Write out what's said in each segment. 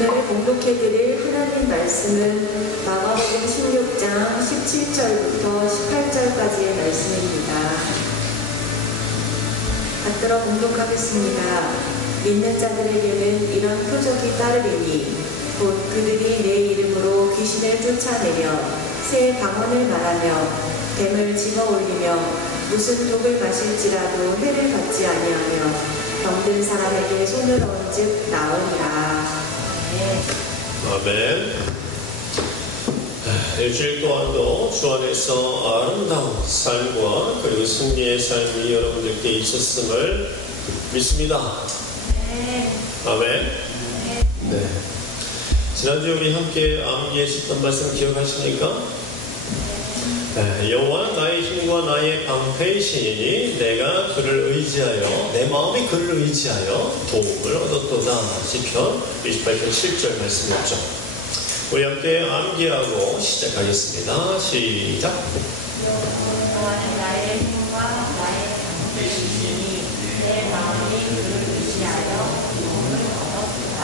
오늘 봉독해드릴 하나님 말씀은 마가복음 16장 17절부터 18절까지의 말씀입니다. 받들어 봉독하겠습니다. 믿는 자들에게는 이런 표적이 따르리니 곧 그들이 내 이름으로 귀신을 쫓아내며 새 방언을 말하며 뱀을 집어올리며 무슨 독을 마실지라도 해를 받지 아니하며 병든 사람에게 손을 얹즉 나으리라. 아멘. 일주일 동안도 주 안에서 아름다운 삶과 그리고 승리의 삶이 여러분들께 있었음을 믿습니다. 아멘. 네. 지난주에 우리 함께 암기했었던 말씀 기억하십니까? 여호와는 나의 힘과 나의 방패이시니 내가 그를 의지하여 내 마음이 그를 의지하여 도움을 얻었도다. 시편 28편 7절 말씀이었죠. 우리 함께 암기하고 시작하겠습니다. 시작. 여호와는 나의 힘과 나의 방패이시니 내 마음이 그를 의지하여 도움을 얻었도다.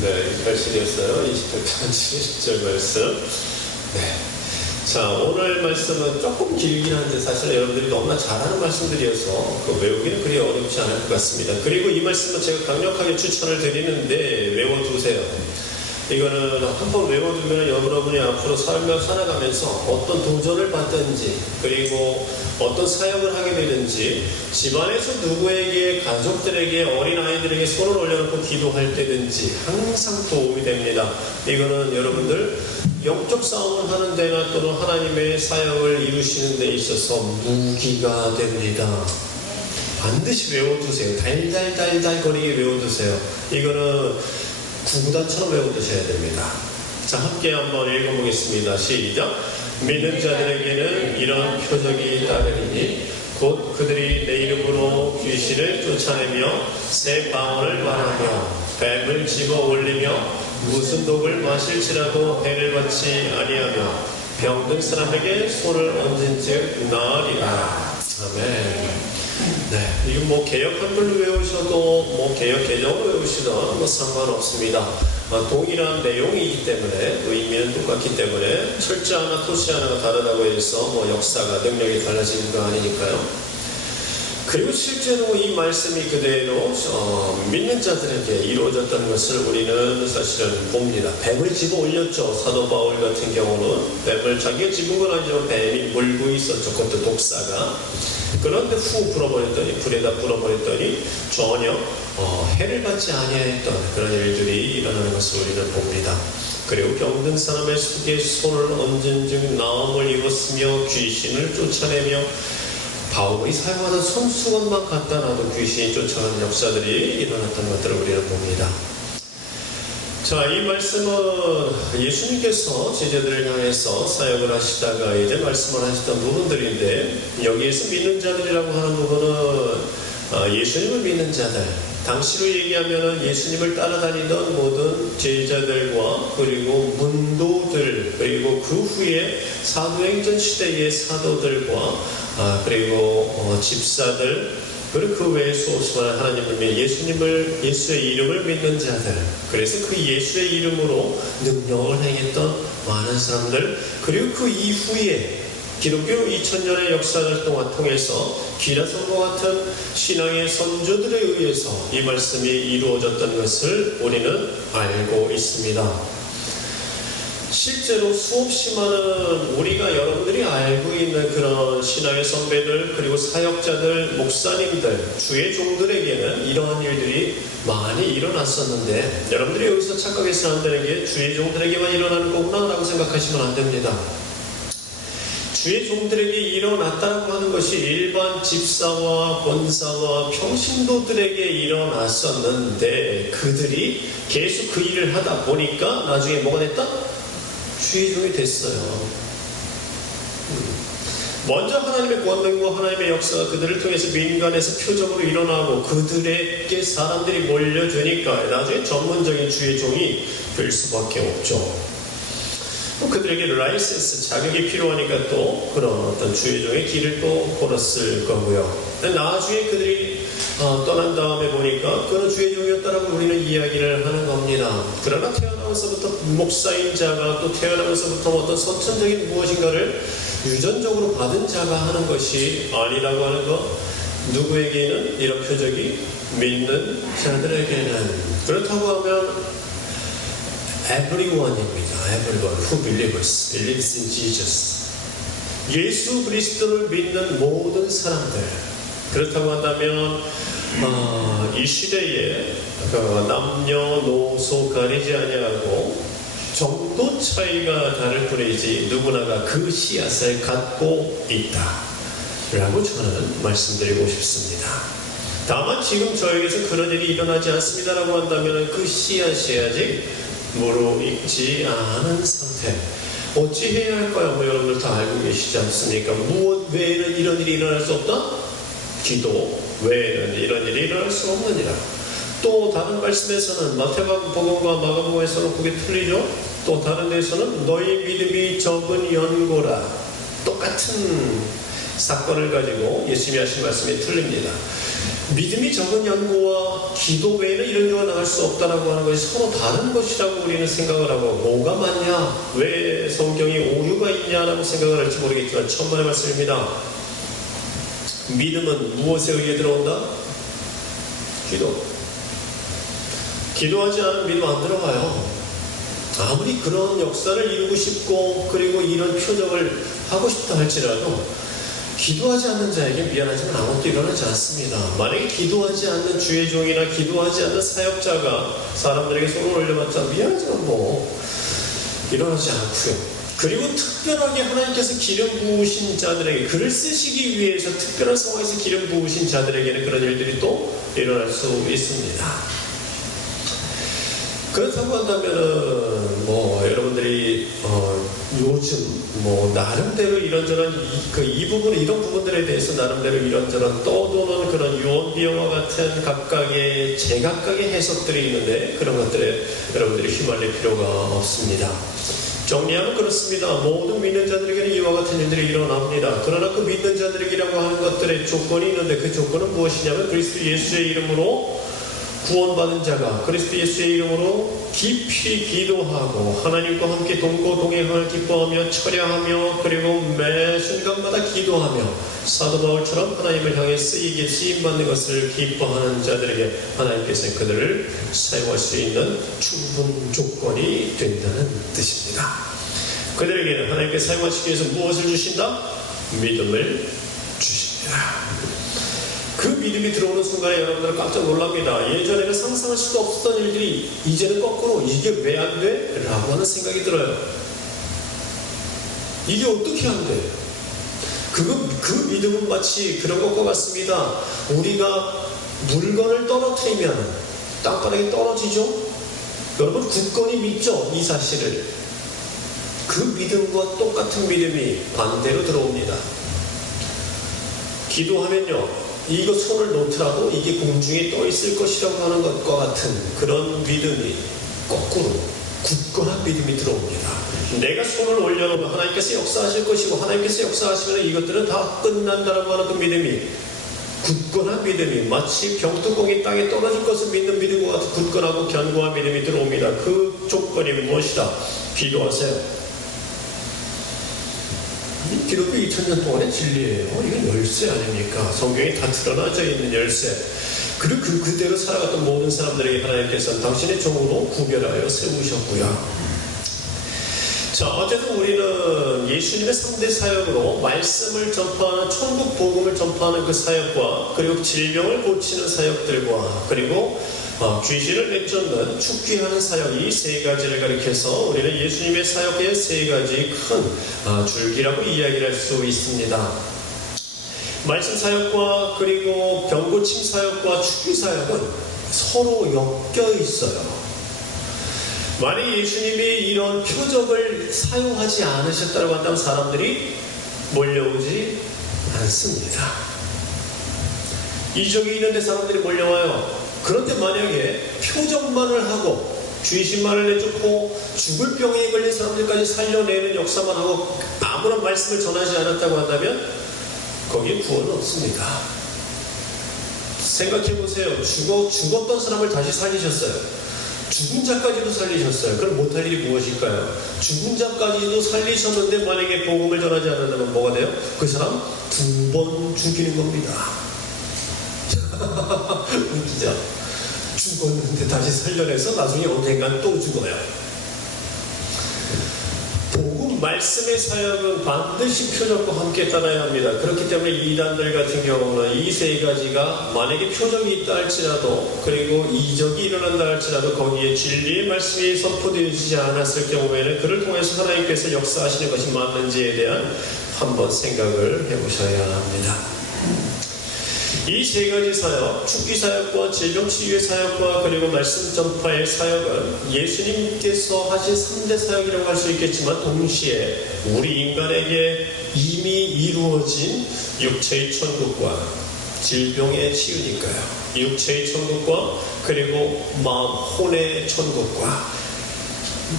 네, 28절이었어요. 28편 7절 말씀. 네. 자, 오늘 말씀은 조금 길긴 한데 사실 여러분들이 너무나 잘하는 말씀들이어서 외우기는 그리 어렵지 않을 것 같습니다. 그리고 이 말씀은 제가 강력하게 추천을 드리는데 외워두세요. 이거는 한번 외워두면 여러분이 앞으로 삶을 살아가면서 어떤 도전을 받든지 그리고 어떤 사역을 하게 되든지 집안에서 누구에게 가족들에게 어린아이들에게 손을 올려놓고 기도할 때든지 항상 도움이 됩니다. 이거는 여러분들 영적 싸움을 하는 데나 또는 하나님의 사역을 이루시는 데 있어서 무기가 됩니다. 반드시 외워두세요. 달달달달 거리게 외워두세요. 이거는 구구단처럼 외워두셔야 됩니다. 자, 함께 한번 읽어보겠습니다. 시작. 믿는 자들에게는 이런 표적이 따르리니 곧 그들이 내 이름으로 귀신을 쫓아내며 새 방언을 말하며 뱀을 집어 올리며 무슨 독을 마실지라도 해를 받지 아니하며 병든 사람에게 손을 얹은즉 나으리라. 아멘. 네, 이건 뭐 개역 한글로 외우셔도 뭐 개역 개정으로 외우시던 뭐 상관없습니다. 동일한 내용이기 때문에 의미는 똑같기 때문에 철자 하나 토시 하나가 다르다고 해서 뭐 역사가 능력이 달라지는 거 아니니까요. 그리고 실제로 이 말씀이 그대로 믿는 자들에게 이루어졌다는 것을 우리는 사실은 봅니다. 뱀을 집어 올렸죠. 사도 바울 같은 경우는 뱀을 자기가 집은 건 아니지만 뱀이 물고 있었죠. 그것도 독사가. 그런데 후 불어버렸더니 불에다 불어버렸더니 전혀 해를 받지 아니했던 그런 일들이 일어나는 것을 우리는 봅니다. 그리고 병든 사람의 속에 손을 얹은 즉 나음을 입었으며 귀신을 쫓아내며 바울이 사용하던 손수건만 갖다 놔도 귀신이 쫓아가는 역사들이 일어났던 것들을 우리는 봅니다. 자, 이 말씀은 예수님께서 제자들을 향해서 사역을 하시다가 이제 말씀을 하셨던 부분들인데 여기에서 믿는 자들이라고 하는 부분은 예수님을 믿는 자들, 당시로 얘기하면 예수님을 따라다니던 모든 제자들과 그리고 문도들 그리고 그 후에 사도행전 시대의 사도들과 그리고 집사들 그리고 그 외에 소수한 하나님을 믿는 예수의 이름을 믿는 자들, 그래서 그 예수의 이름으로 능력을 행했던 많은 사람들, 그리고 그 이후에 기독교 2000년의 역사를 통해서 기라성과 같은 신앙의 선조들에 의해서 이 말씀이 이루어졌던 것을 우리는 알고 있습니다. 실제로 수없이 많은 우리가 여러분들이 알고 있는 그런 신앙의 선배들 그리고 사역자들, 목사님들, 주의 종들에게는 이러한 일들이 많이 일어났었는데 여러분들이 여기서 착각해서 한다는 게 주의 종들에게만 일어나는 거구나 라고 생각하시면 안 됩니다. 주의 종들에게 일어났다고 하는 것이 일반 집사와 권사와 평신도들에게 일어났었는데 그들이 계속 그 일을 하다 보니까 나중에 뭐가 됐다? 주의 종이 됐어요. 먼저 하나님의 권능과 하나님의 역사가 그들을 통해서 민간에서 표적으로 일어나고 그들에게 사람들이 몰려드니까 나중에 전문적인 주의 종이 될 수밖에 없죠. 또 그들에게 라이센스, 자격이 필요하니까 또 그런 어떤 주의 종의 길을 또 걸었을 거고요. 나중에 그들이 떠난 다음에 보니까 그는 주의 종이었다라고 우리는 이야기를 하는 겁니다. 그러나 태어나면서부터 목사인 자가 또 태어나면서부터 어떤 선천적인 무엇인가를 유전적으로 받은 자가 하는 것이 아니라고 하는 것, 누구에게는 이런 표적이 믿는 자들에게는. 그렇다고 하면 everyone입니다. everyone who believes in Jesus. 예수 그리스도를 믿는 모든 사람들. 그렇다고 한다면 이 시대에 남녀노소 가리지 아니하고 정도 차이가 다를 뿐이지 누구나가 그 씨앗을 갖고 있다 라고 저는 말씀드리고 싶습니다. 다만 지금 저에게서 그런 일이 일어나지 않습니다라고 한다면 그 씨앗이 아직 무르익지 않은 상태. 어찌 해야 할까요? 여러분들 다 알고 계시지 않습니까? 무엇 외에는 이런 일이 일어날 수 없다? 기도 외에는 이런 일이 일어날 수 없느니라. 또 다른 말씀에서는 마태복음과 마가복음에서는 그게 틀리죠. 또 다른 데서는 너희 믿음이 적은 연고라. 똑같은 사건을 가지고 예수님이 하신 말씀이 틀립니다. 믿음이 적은 연고와 기도 외에는 이런 일이 나갈 수 없다라고 하는 것이 서로 다른 것이라고 우리는 생각을 하고, 뭐가 맞냐, 왜 성경이 오류가 있냐라고 생각을 할지 모르겠지만 천만의 말씀입니다. 믿음은 무엇에 의해 들어온다? 기도. 기도하지 않으면 믿음 안 들어가요. 아무리 그런 역사를 이루고 싶고 그리고 이런 표적을 하고 싶다 할지라도 기도하지 않는 자에게 미안하지만 아무것도 일어나지 않습니다. 만약에 기도하지 않는 주의 종이나 기도하지 않는 사역자가 사람들에게 손을 올려봤자 미안하지만 뭐 일어나지 않고요. 그리고 특별하게 하나님께서 기름 부으신 자들에게, 글을 쓰시기 위해서 특별한 상황에서 기름 부으신 자들에게는 그런 일들이 또 일어날 수 있습니다. 그렇다고 한다면은 여러분들이 요즘 나름대로 이런저런 이 부분, 이런 부분들에 대해서 나름대로 이런저런 떠도는 그런 유언비어와 같은 각각의 제각각의 해석들이 있는데 그런 것들에 여러분들이 휘말릴 필요가 없습니다. 정리하면 그렇습니다. 모든 믿는 자들에게는 이와 같은 일들이 일어납니다. 그러나 그 믿는 자들에게라고 하는 것들의 조건이 있는데 그 조건은 무엇이냐면 그리스도 예수의 이름으로 구원받은 자가 그리스도 예수의 이름으로 깊이 기도하고 하나님과 함께 동거동행을 기뻐하며 철야하며 그리고 매 순간마다 기도하며 사도 바울처럼 하나님을 향해 쓰임받는 것을 기뻐하는 자들에게 하나님께서 그들을 사용할 수 있는 충분 조건이 된다는 뜻입니다. 그들에게는 하나님께 사용하시기 위해서 무엇을 주신다? 믿음을 주십니다. 그 믿음이 들어오는 순간에 여러분들은 깜짝 놀랍니다. 예전에는 상상할 수도 없었던 일들이 이제는 거꾸로 이게 왜 안 돼? 라고 하는 생각이 들어요. 이게 어떻게 안 돼? 그 믿음은 마치 그런 것과 같습니다. 우리가 물건을 떨어뜨리면 땅바닥에 떨어지죠? 여러분 굳건히 믿죠? 이 사실을. 그 믿음과 똑같은 믿음이 반대로 들어옵니다. 기도하면요, 이거 손을 놓더라도 이게 공중에 떠 있을 것이라고 하는 것과 같은 그런 믿음이 거꾸로 굳건한 믿음이 들어옵니다. 내가 손을 올려놓으면 하나님께서 역사하실 것이고 하나님께서 역사하시면 이것들은 다 끝난다라고 하는 그 믿음이, 굳건한 믿음이, 마치 병뚜껑이 땅에 떨어질 것을 믿는 믿음과 같은 굳건하고 견고한 믿음이 들어옵니다. 그 조건이 무엇이다? 기도하세요. 기독교 2000년 동안의 진리예요. 이건 열쇠 아닙니까? 성경에 다 드러나져 있는 열쇠. 그리고 그대로 살아갔던 모든 사람들에게 하나님께서는 당신의 종으로 구별하여 세우셨고요. 자, 어쨌든 우리는 예수님의 3대 사역으로 말씀을 전파하는, 천국 복음을 전파하는 그 사역과 그리고 질병을 고치는 사역들과 그리고 귀신을 내쫓는 축기하는 사역, 이 세 가지를 가리켜서 우리는 예수님의 사역의 세 가지 큰 줄기라고 이야기를 할 수 있습니다. 말씀 사역과 그리고 병고침 사역과 축기 사역은 서로 엮여 있어요. 만약 예수님이 이런 표적을 사용하지 않으셨다고 한다면 사람들이 몰려오지 않습니다. 이적이 있는데 사람들이 몰려와요. 그런데 만약에 표적만을 하고 귀신만을 내쫓고 죽을 병에 걸린 사람들까지 살려내는 역사만 하고 아무런 말씀을 전하지 않았다고 한다면 거기에 구원은 없습니다. 생각해 보세요. 죽었던 사람을 다시 살리셨어요. 죽은 자까지도 살리셨어요. 그럼 못할 일이 무엇일까요? 죽은 자까지도 살리셨는데 만약에 복음을 전하지 않는다면 뭐가 돼요? 그 사람 2번 죽이는 겁니다. 웃기죠? 죽었는데 다시 살려내서 나중에 언젠간 또 죽어요. 복음 말씀의 사역은 반드시 표적과 함께 따라야 합니다. 그렇기 때문에 이단들 같은 경우는 이 세 가지가 만약에 표적이 있다 할지라도, 그리고 이적이 일어난다 할지라도 거기에 진리의 말씀이 선포되어지지 않았을 경우에는 그를 통해서 하나님께서 역사하시는 것이 맞는지에 대한 한번 생각을 해보셔야 합니다. 이 세 가지 사역, 축기 사역과 질병치유의 사역과 그리고 말씀 전파의 사역은 예수님께서 하신 3대 사역이라고 할 수 있겠지만 동시에 우리 인간에게 이미 이루어진 육체의 천국과 질병의 치유니까요. 육체의 천국과 그리고 마음, 혼의 천국과,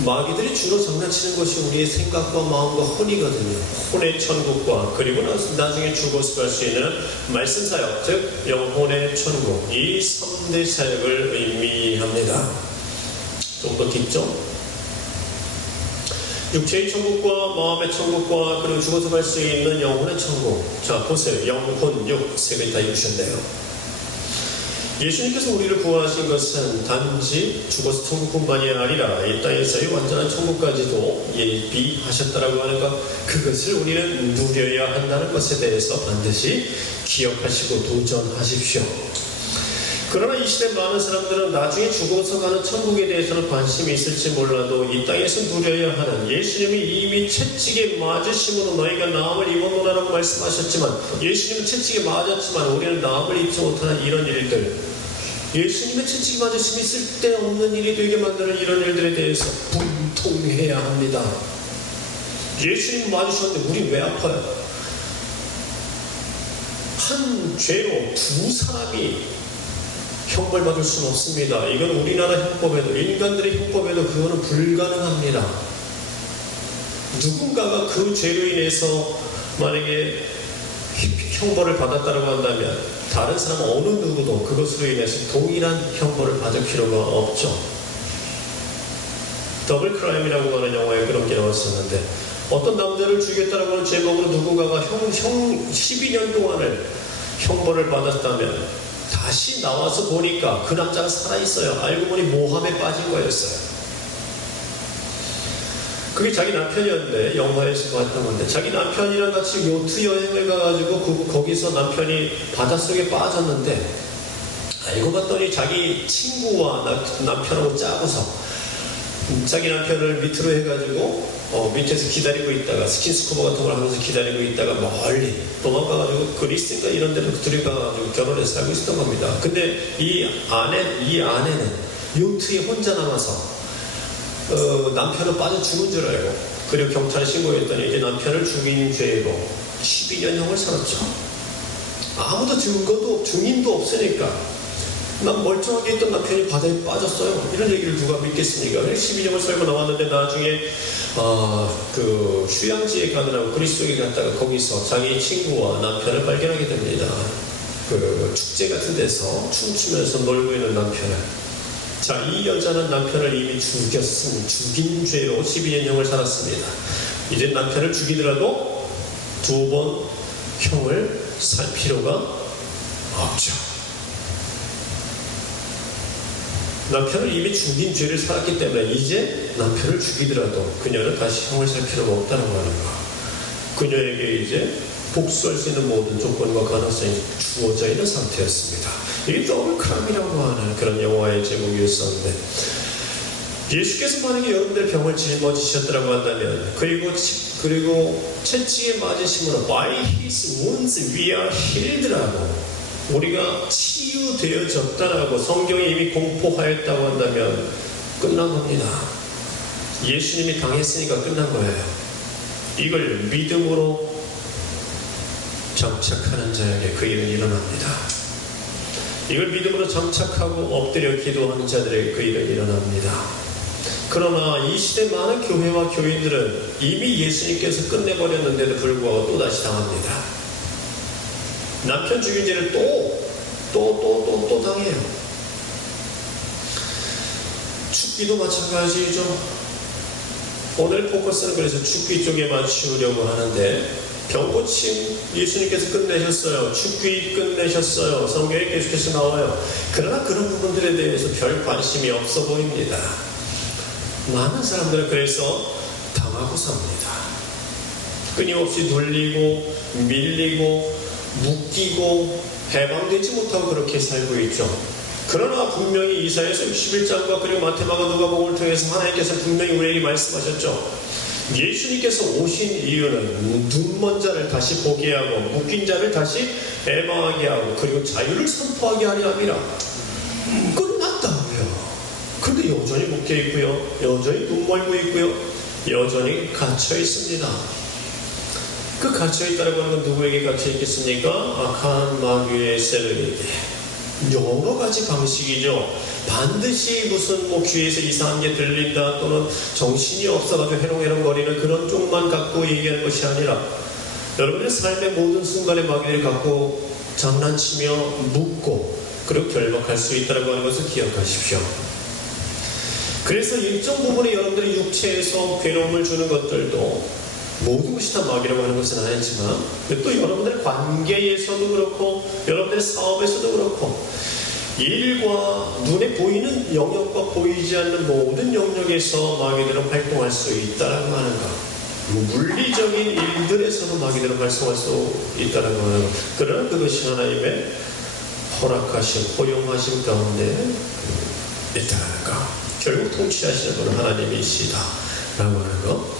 마귀들이 주로 장난치는 것이 우리의 생각과 마음과 혼이거든요. 혼의 천국과 그리고 나중에 죽어서 갈 수 있는 말씀 사역, 즉 영혼의 천국, 이 3대 사역을 의미합니다. 좀 더 깊죠? 육체의 천국과 마음의 천국과 그리고 죽어서 갈 수 있는 영혼의 천국. 자, 보세요. 영혼, 육, 세 가지 다 이루셨네요. 예수님께서 우리를 구원하신 것은 단지 죽어서 천국뿐만이 아니라 이 땅에서의 완전한 천국까지도 예비하셨다라고 하는 것, 그것을 우리는 누려야 한다는 것에 대해서 반드시 기억하시고 도전하십시오. 그러나 이 시대 많은 사람들은 나중에 죽어서 가는 천국에 대해서는 관심이 있을지 몰라도 이 땅에서 누려야 하는, 예수님이 이미 채찍에 맞으심으로 너희가 나음을 입었노라라고 말씀하셨지만, 예수님은 채찍에 맞았지만 우리는 나음을 입지 못하는 이런 일들, 예수님의 채찍에 맞으심이 쓸데없는 일이 되게 만드는 이런 일들에 대해서 분통해야 합니다. 예수님 맞으셨는데 우린 왜 아파요? 한 죄로 2사람이 형벌받을 수는 없습니다. 이건 우리나라 형법에도, 인간들의 형법에도 그거는 불가능합니다. 누군가가 그 죄로 인해서 만약에 형벌을 받았다고 한다면 다른 사람 어느 누구도 그것으로 인해서 동일한 형벌을 받을 필요가 없죠. 더블 크라임이라고 하는 영화에 그런 게 나왔었는데, 어떤 남자를 죽였다라고 하는 제목으로 누군가가 12년 동안을 형벌을 받았다면 다시 나와서 보니까 그 남자가 살아있어요. 알고 보니 모함에 빠진 거였어요. 그게 자기 남편이었는데, 영화에서 봤던 건데, 자기 남편이랑 같이 요트 여행을 가가지고 거기서 남편이 바닷속에 빠졌는데, 알고 봤더니 자기 친구와 남편하고 짜고서 자기 남편을 밑으로 해가지고 밑에서 기다리고 있다가 스킨스쿠버 같은 걸 하면서 기다리고 있다가 멀리 도망가가지고 그리스인가 이런 데로 들어가가지고 결혼해서 살고 있었던 겁니다. 근데 이 아내는 요트에 혼자 남아서 남편은 빠져 죽은 줄 알고, 그리고 경찰에 신고했더니 이제 남편을 죽인 죄로 12년형을 살았죠. 아무도 증인도 없으니까 난 멀쩡하게 있던 남편이 바다에 빠졌어요. 이런 얘기를 누가 믿겠습니까? 12년을 살고 나왔는데 나중에 그 휴양지에 가느라고 그리스 쪽에 갔다가 거기서 자기 친구와 남편을 발견하게 됩니다. 그 축제 같은 데서 춤추면서 놀고 있는 남편을. 자, 이 여자는 남편을 이미 죽인 죄로 12년형을 살았습니다. 이제 남편을 죽이더라도 2번 형을 살 필요가 없죠. 남편을 이미 죽인 죄를 살았기 때문에 이제 남편을 죽이더라도 그녀는 다시 형을 살 필요가 없다는 거 하는 거. 그녀에게 이제 복수할 수 있는 모든 조건과 가능성이 주어져 있는 상태였습니다. 이게 더블 크라임이라고 하는 그런 영화의 제목이었었는데, 예수께서 만약에 여러분들 병을 짊어지셨다고 한다면, 그리고 채찍에 맞으심으로 by his wounds we are healed라고, 우리가 치유되어졌다라고 성경이 이미 공포하였다고 한다면 끝난 겁니다. 예수님이 당했으니까 끝난 거예요. 이걸 믿음으로 장착하는 자에게 그 일은 일어납니다. 이걸 믿음으로 장착하고 엎드려 기도하는 자들에게 그 일은 일어납니다. 그러나 이 시대 많은 교회와 교인들은 이미 예수님께서 끝내버렸는데도 불구하고 또다시 당합니다. 남편 죽인 죄를 또 또 당해요. 축기도 마찬가지죠. 오늘 포커스는 그래서 축기 쪽에 맞추려고 하는데, 병고침 예수님께서 끝내셨어요. 축기 끝내셨어요. 성경에 계속해서 나와요. 그러나 그런 부분들에 대해서 별 관심이 없어 보입니다. 많은 사람들은 그래서 당하고 삽니다. 끊임없이 눌리고 밀리고 묶이고 해방되지 못하고 그렇게 살고 있죠. 그러나 분명히 이사야서 61장과 그리고 마태마가 누가복음을 통해서 하나님께서 분명히 우리에게 말씀하셨죠. 예수님께서 오신 이유는 눈먼 자를 다시 보게 하고 묶인 자를 다시 해방하게 하고 그리고 자유를 선포하게 하려 함이라. 끝났다고요. 그런데 여전히 묶여 있고요, 여전히 눈 멀고 있고요, 여전히 갇혀 있습니다. 그 갇혀 있다는 건 누구에게 갇혀 있겠습니까? 악한 마귀의 세력에게. 여러 가지 방식이죠. 반드시 무슨 귀에서 이상한 게 들린다 또는 정신이 없어가지고 해롱해롱거리는 그런 쪽만 갖고 얘기하는 것이 아니라 여러분의 삶의 모든 순간에 마귀를 갖고 장난치며 묶고 그리고 결박할 수 있다는 하는 것을 기억하십시오. 그래서 일정 부분에 여러분들의 육체에서 괴로움을 주는 것들도 모든 것이 다 마귀라고 하는 것은 아니지만 또 여러분들의 관계에서도 그렇고 여러분들의 사업에서도 그렇고 일과 눈에 보이는 영역과 보이지 않는 모든 영역에서 마귀들은 활동할 수 있다고 하는 것, 물리적인 일들에서도 마귀들은 활성할 수 있다고 하는 것, 그러나 그것이 하나님의 허락하심, 허용하심 가운데 있다는 것, 결국 통치하시는 분은 하나님이시다 라고 하는 것.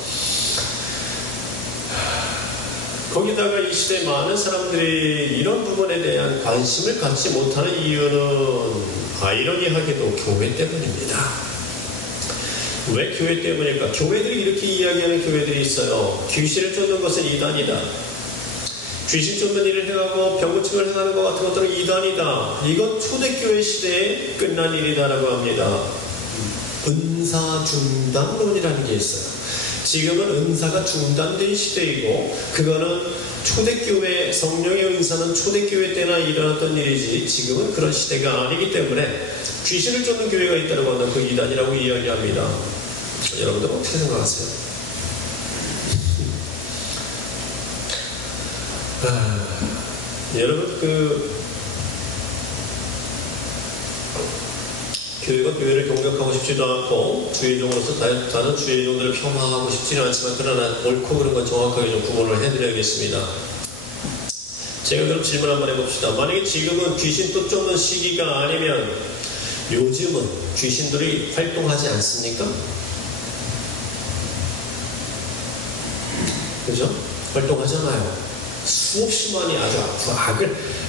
거기다가 이 시대에 많은 사람들이 이런 부분에 대한 관심을 갖지 못하는 이유는 아이러니하게도 교회 때문입니다. 왜 교회 때문일까? 교회들이 이렇게 이야기하는 교회들이 있어요. 귀신을 쫓는 것은 이단이다. 귀신 쫓는 일을 해가고 병고침을 행하는 것 같은 것들은 이단이다. 이건 초대교회 시대에 끝난 일이다라고 합니다. 은사 중단론이라는 게 있어요. 지금은 은사가 중단된 시대이고 그거는 초대교회 성령의 은사는 초대교회 때나 일어났던 일이지 지금은 그런 시대가 아니기 때문에 귀신을 쫓는 교회가 있다는 것은 그 이단이라고 이야기합니다. 여러분들 어떻게 생각하세요? 여러분 교회가 교회를 공격하고 싶지도 않고 주의종으로서 다른 주의종들을 폄하하고 싶지는 않지만 그러나 옳고 그른 건 정확하게 좀 구분을 해드려야겠습니다. 제가 그럼 질문 한번 해봅시다. 만약에 지금은 귀신 또 쫓는 시기가 아니면 요즘은 귀신들이 활동하지 않습니까? 그죠? 활동하잖아요. 수없이 많이 아주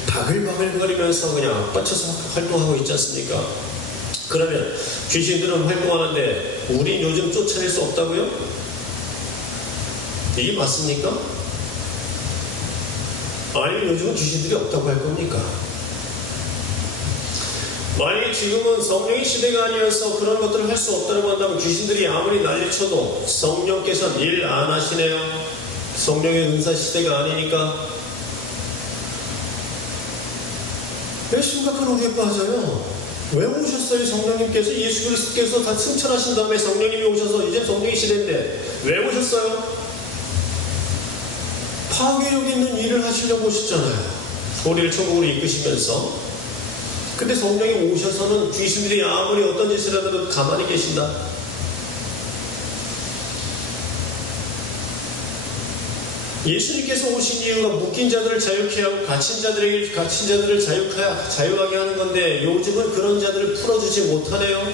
바글바글거리면서 그냥 앞받쳐서 활동하고 있지 않습니까? 그러면 귀신들은 활동하는데 우린 요즘 쫓아낼 수 없다고요? 이게 맞습니까? 아니면 요즘은 귀신들이 없다고 할 겁니까? 만약에 지금은 성령의 시대가 아니어서 그런 것들을 할 수 없다고 한다면 귀신들이 아무리 난리쳐도 성령께서는 일 안 하시네요. 성령의 은사 시대가 아니니까. 왜 심각한 오해에 빠져요? 왜 오셨어요? 성령님께서 예수 그리스도께서 다 승천하신 다음에 성령님이 오셔서 이제 성령의 시대인데 왜 오셨어요? 파괴력 있는 일을 하시려고 오셨잖아요. 우리를 천국으로 이끄시면서. 근데 성령이 오셔서는 귀신들이 아무리 어떤 짓을 하더라도 가만히 계신다. 예수님께서 오신 이유가 묶인 자들을 자유케 하고 갇힌 자들을 자유하게 하는 건데 요즘은 그런 자들을 풀어주지 못하네요.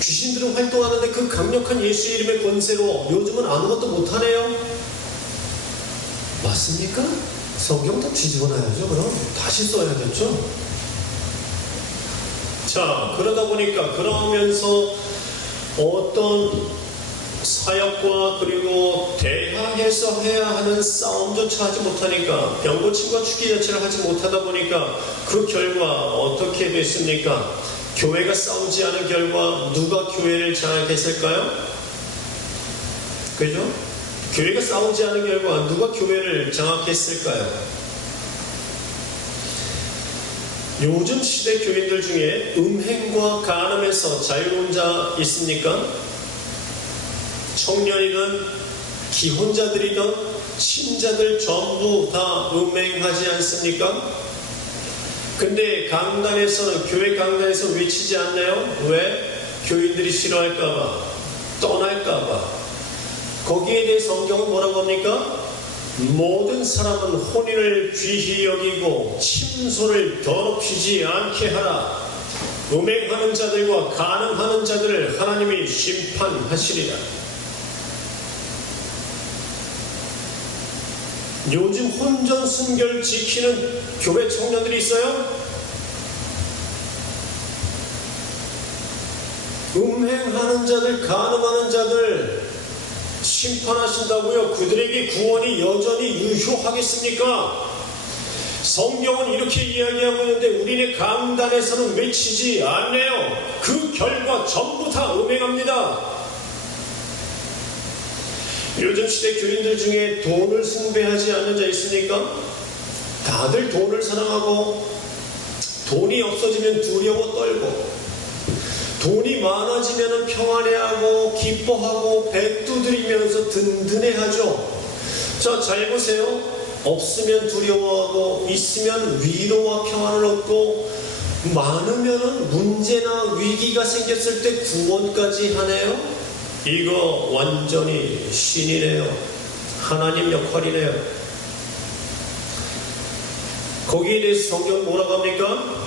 귀신들은 활동하는데 그 강력한 예수 이름의 권세로 요즘은 아무것도 못하네요. 맞습니까? 성경 다 뒤집어놔야죠. 그럼 다시 써야겠죠. 자, 그러면서 어떤 사역과 그리고 대항해서 해야 하는 싸움조차 하지 못하니까 병고침과 축기 자체를 하지 못하다 보니까 그 결과 어떻게 됐습니까? 교회가 싸우지 않은 결과 누가 교회를 장악했을까요? 그죠? 교회가 싸우지 않은 결과 누가 교회를 장악했을까요? 요즘 시대 교인들 중에 음행과 간음에서 자유로운 자 있습니까? 청년이든 기혼자들이든 신자들 전부 다 음행하지 않습니까? 근데 강단에서는, 교회 강단에서 외치지 않나요? 왜? 교인들이 싫어할까봐, 떠날까봐. 거기에 대해 성경은 뭐라고 합니까? 모든 사람은 혼인을 귀히 여기고 침소를 더럽히지 않게 하라. 음행하는 자들과 간음하는 자들을 하나님이 심판하시리라. 요즘 혼전순결 지키는 교회 청년들이 있어요? 음행하는 자들, 간음하는 자들 심판하신다고요? 그들에게 구원이 여전히 유효하겠습니까? 성경은 이렇게 이야기하고 있는데 우리네 강단에서는 외치지 않네요. 그 결과 전부 다 음행합니다. 요즘 시대 교인들 중에 돈을 숭배하지 않는 자 있습니까? 다들 돈을 사랑하고 돈이 없어지면 두려워 떨고 돈이 많아지면 평안해하고 기뻐하고 배 두드리면서 든든해하죠. 자, 잘 보세요. 없으면 두려워하고 있으면 위로와 평안을 얻고 많으면 문제나 위기가 생겼을 때 구원까지 하네요. 이거 완전히 신이네요. 하나님 역할이네요. 거기에 대해서 성경은 뭐라고 합니까?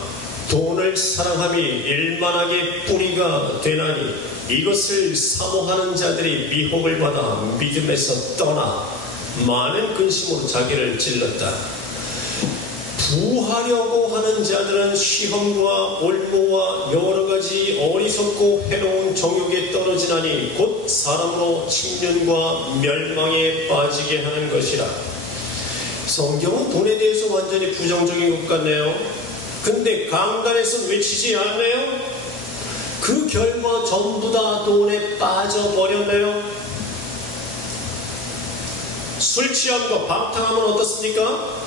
돈을 사랑함이 일만하게 뿌리가 되나니 이것을 사모하는 자들이 미혹을 받아 믿음에서 떠나 많은 근심으로 자기를 찔렀다. 부하려고 하는 자들은 시험과 올무와 여러가지 어리석고 해로운 정욕에 떨어지나니 곧 사람으로 침륜과 멸망에 빠지게 하는 것이라. 성경은 돈에 대해서 완전히 부정적인 것 같네요. 근데 강단에서 외치지 않네요. 그 결과 전부 다 돈에 빠져버렸네요. 술 취함과 방탕함은 어떻습니까?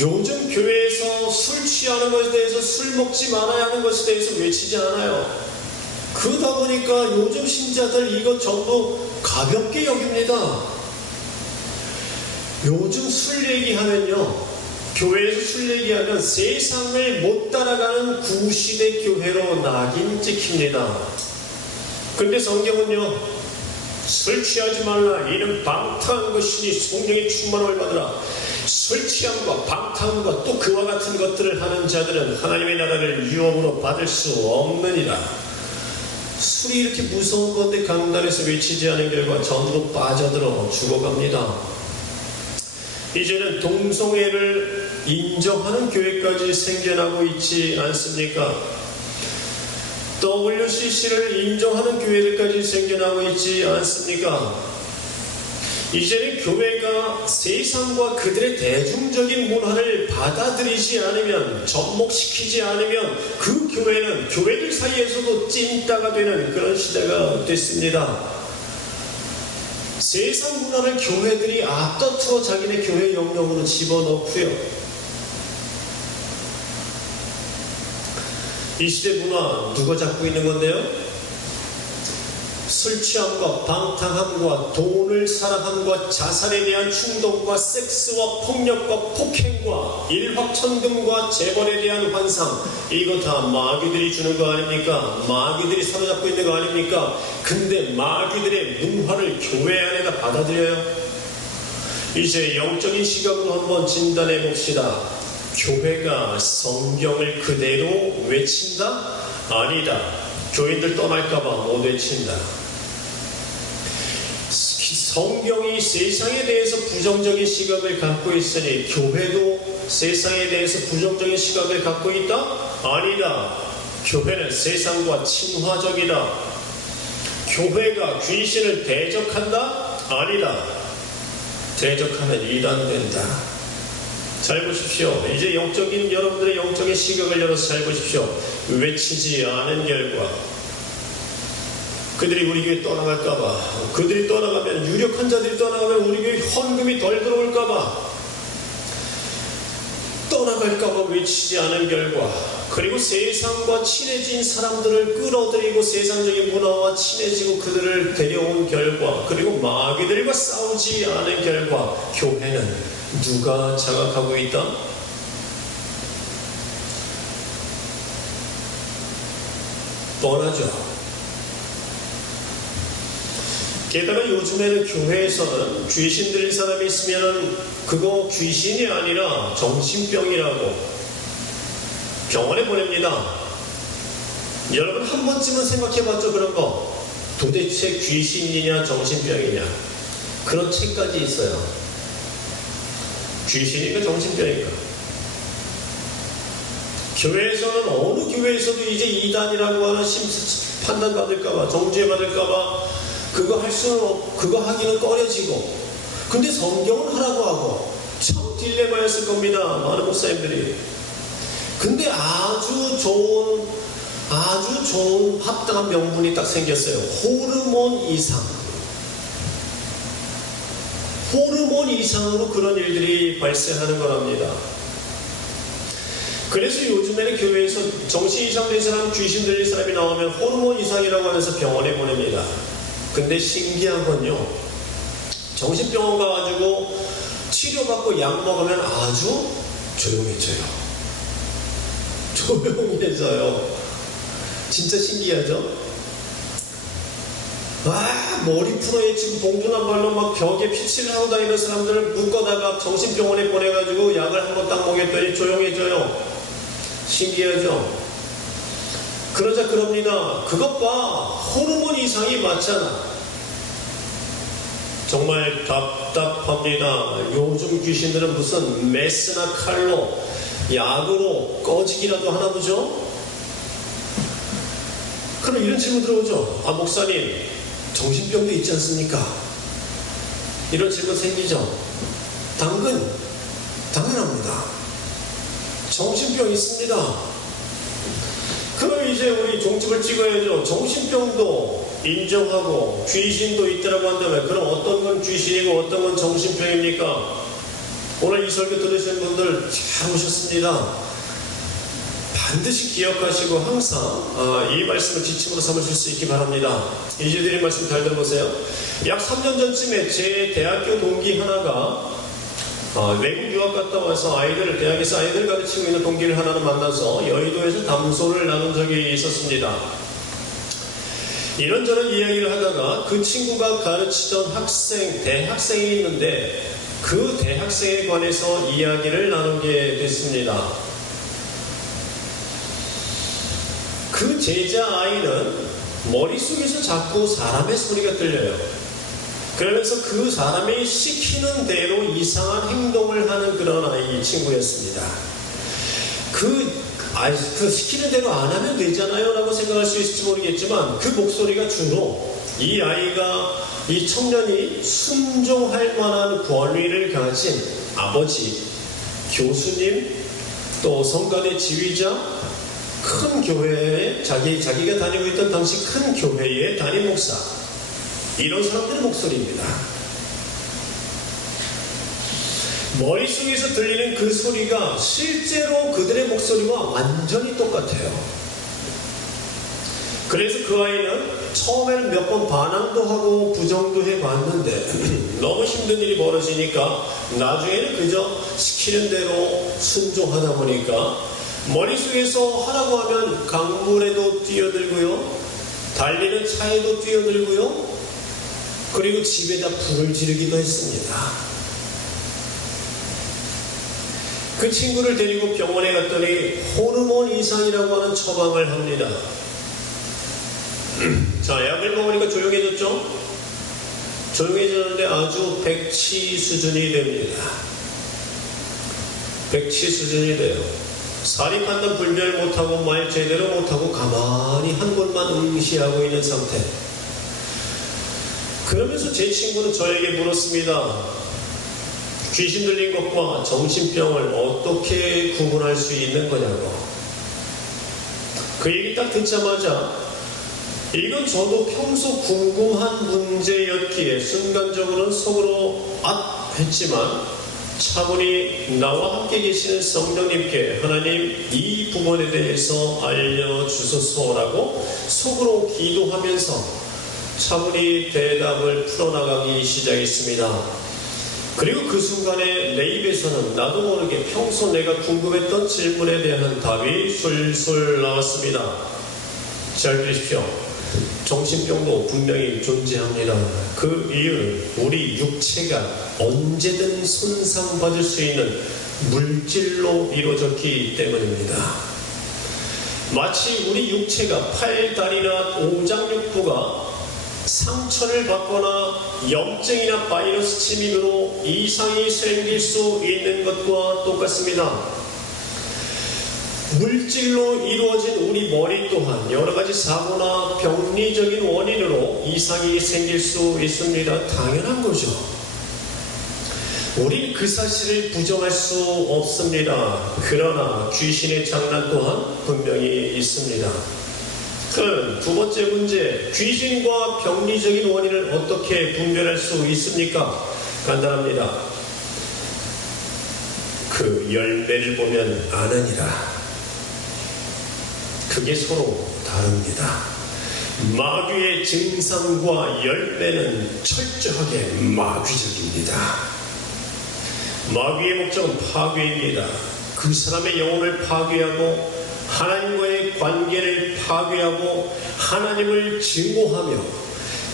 요즘 교회에서 술 취하는 것에 대해서, 술 먹지 말아야 하는 것에 대해서 외치지 않아요. 그러다 보니까 요즘 신자들 이거 전부 가볍게 여깁니다. 요즘 술 얘기하면요, 교회에서 술 얘기하면 세상을 못 따라가는 구시대 교회로 낙인 찍힙니다. 근데 성경은요, 술 취하지 말라. 이는 방탕한 것이니 성령의 충만함을 받으라. 술 취함과 방탕함과 또 그와 같은 것들을 하는 자들은 하나님의 나라를 유업으로 받을 수 없느니라. 술이 이렇게 무서운 건데 강단에서 외치지 않은 결과 전부 빠져들어 죽어갑니다. 이제는 동성애를 인정하는 교회까지 생겨나고 있지 않습니까? WCC를 인정하는 교회들까지 생겨나고 있지 않습니까? 이제는 교회가 세상과 그들의 대중적인 문화를 받아들이지 않으면, 접목시키지 않으면 그 교회는 교회들 사이에서도 찐따가 되는 그런 시대가 됐습니다. 세상 문화를 교회들이 앞다투어 자기네 교회 영역으로 집어넣고요. 이 시대 문화 누가 잡고 있는 건데요? 술 취함과 방탕함과 돈을 사랑함과 자살에 대한 충동과 섹스와 폭력과 폭행과 일확천금과 재벌에 대한 환상, 이거 다 마귀들이 주는 거 아닙니까? 마귀들이 사로잡고 있는 거 아닙니까? 근데 마귀들의 문화를 교회 안에다 받아들여요. 이제 영적인 시각으로 한번 진단해 봅시다. 교회가 성경을 그대로 외친다? 아니다. 교인들 떠날까봐 못 외친다. 성경이 세상에 대해서 부정적인 시각을 갖고 있으니 교회도 세상에 대해서 부정적인 시각을 갖고 있다? 아니다. 교회는 세상과 친화적이다. 교회가 귀신을 대적한다? 아니다. 대적하면 이단된다. 잘 보십시오. 이제 여러분들의 영적인 시각을 열어서 잘 보십시오. 외치지 않은 결과 그들이 우리 교회 떠나갈까봐, 그들이 떠나가면, 유력한 자들이 떠나가면 우리 교회 헌금이 덜 들어올까봐, 떠나갈까봐 외치지 않은 결과, 그리고 세상과 친해진 사람들을 끌어들이고 세상적인 문화와 친해지고 그들을 데려온 결과, 그리고 마귀들과 싸우지 않은 결과, 교회는 누가 장악하고 있다? 뻔하죠. 게다가 요즘에는 교회에서는 귀신 들린 사람이 있으면 그거 귀신이 아니라 정신병이라고 병원에 보냅니다. 여러분 한 번쯤은 생각해봤죠? 그런 거. 도대체 귀신이냐 정신병이냐. 그런 책까지 있어요. 귀신인가 정신병인가. 교회에서는 어느 교회에서도 이제 이단이라고 하는 판단받을까봐, 정죄받을까봐 그거 할 수는 그거 하기는 꺼려지고, 근데 성경은 하라고 하고, 참 딜레마였을 겁니다. 많은 목사님들이. 근데 아주 좋은 합당한 명분이 딱 생겼어요. 호르몬 이상. 호르몬 이상으로 그런 일들이 발생하는 거랍니다. 그래서 요즘에는 교회에서 정신 이상된 사람, 귀신 들린 사람이 나오면 호르몬 이상이라고 하면서 병원에 보냅니다. 근데 신기한 건요, 정신병원 가가지고 치료받고 약 먹으면 아주 조용해져요. 조용해져요. 진짜 신기하죠? 머리 풀어헤치고 봉두나발로 막 벽에 피치를 하고 다니는 사람들을 묶어다가 정신병원에 보내가지고 약을 한번 딱 먹였더니 조용해져요. 신기하죠? 그러자 그럽니다. 그것 봐, 호르몬 이상이 맞잖아. 정말 답답합니다. 요즘 귀신들은 무슨 메스나 칼로, 약으로 꺼지기라도 하나 보죠? 그럼 이런 질문 들어오죠. 목사님, 정신병도 있지 않습니까? 이런 질문 생기죠. 당연합니다. 정신병 있습니다. 그럼 이제 우리 종집을 찍어야죠. 정신병도 인정하고 귀신도 있다라고 한다면, 그럼 어떤 건 귀신이고 어떤 건 정신병입니까? 오늘 이 설교 들으신 분들 잘 오셨습니다. 반드시 기억하시고 항상 이 말씀을 지침으로 삼으실 수 있기 바랍니다. 이제 드린 말씀 잘 들어보세요. 약 3년 전쯤에 제 대학교 동기 하나가 외국 유학 갔다 와서 대학에서 아이들 가르치고 있는 동기를 하나를 만나서 여의도에서 담소를 나눈 적이 있었습니다. 이런저런 이야기를 하다가 그 친구가 가르치던 대학생이 있는데 그 대학생에 관해서 이야기를 나누게 됐습니다. 그 제자 아이는 머릿속에서 자꾸 사람의 소리가 들려요. 그러면서 그 사람이 시키는 대로 이상한 행동을 하는 그런 친구였습니다. 그 시키는 대로 안 하면 되잖아요 라고 생각할 수 있을지 모르겠지만, 그 목소리가 주로 이 청년이 순종할 만한 권위를 가진 아버지, 교수님, 또 성가대 지휘자, 큰 교회에 자기가 다니고 있던 당시 큰 교회의 담임 목사, 이런 사람들의 목소리입니다. 머릿속에서 들리는 그 소리가 실제로 그들의 목소리와 완전히 똑같아요. 그래서 그 아이는 처음에는 몇 번 반항도 하고 부정도 해봤는데 너무 힘든 일이 벌어지니까 나중에는 그저 시키는 대로 순종하다 보니까 머릿속에서 하라고 하면 강물에도 뛰어들고요, 달리는 차에도 뛰어들고요, 그리고 집에다 불을 지르기도 했습니다. 그 친구를 데리고 병원에 갔더니 호르몬 이상이라고 하는 처방을 합니다. 자, 약을 먹으니까 조용해졌죠? 조용해졌는데 아주 백치 수준이 됩니다. 백치 수준이 돼요. 사리 판단 분별 못하고 말 제대로 못하고 가만히 한 곳만 응시하고 있는 상태. 그러면서 제 친구는 저에게 물었습니다. 귀신 들린 것과 정신병을 어떻게 구분할 수 있는 거냐고. 그 얘기 딱 듣자마자 이건 저도 평소 궁금한 문제였기에 순간적으로는 속으로 했지만 차분히 나와 함께 계시는 성령님께 하나님 이 부분에 대해서 알려주소서라고 속으로 기도하면서 차분히 대답을 풀어나가기 시작했습니다. 그리고 그 순간에 내 입에서는 나도 모르게 평소 내가 궁금했던 질문에 대한 답이 술술 나왔습니다. 잘 들으십시오. 정신병도 분명히 존재합니다. 그 이유는 우리 육체가 언제든 손상받을 수 있는 물질로 이루어졌기 때문입니다. 마치 우리 육체가 팔, 다리나 오장육부가 상처를 받거나 염증이나 바이러스 침입으로 이상이 생길 수 있는 것과 똑같습니다. 물질로 이루어진 우리 머리 또한 여러 가지 사고나 병리적인 원인으로 이상이 생길 수 있습니다. 당연한 거죠. 우린 그 사실을 부정할 수 없습니다. 그러나 귀신의 장난 또한 분명히 있습니다. 그럼 두 번째 문제, 귀신과 병리적인 원인을 어떻게 분별할 수 있습니까? 간단합니다. 그 열매를 보면 아느니라. 그게 서로 다릅니다. 마귀의 증상과 열매는 철저하게 마귀적입니다. 마귀의 목적은 파괴입니다. 그 사람의 영혼을 파괴하고 하나님과의 관계를 파괴하고 하나님을 증오하며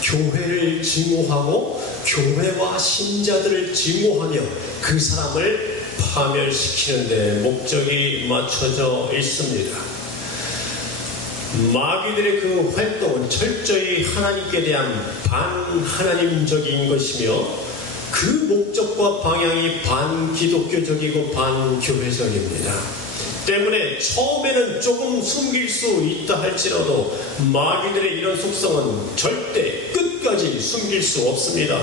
교회를 증오하고 교회와 신자들을 증오하며 그 사람을 파멸시키는 데 목적이 맞춰져 있습니다. 마귀들의 그 활동은 철저히 하나님께 대한 반하나님적인 것이며 그 목적과 방향이 반기독교적이고 반교회적입니다. 때문에 처음에는 조금 숨길 수 있다 할지라도 마귀들의 이런 속성은 절대 끝까지 숨길 수 없습니다.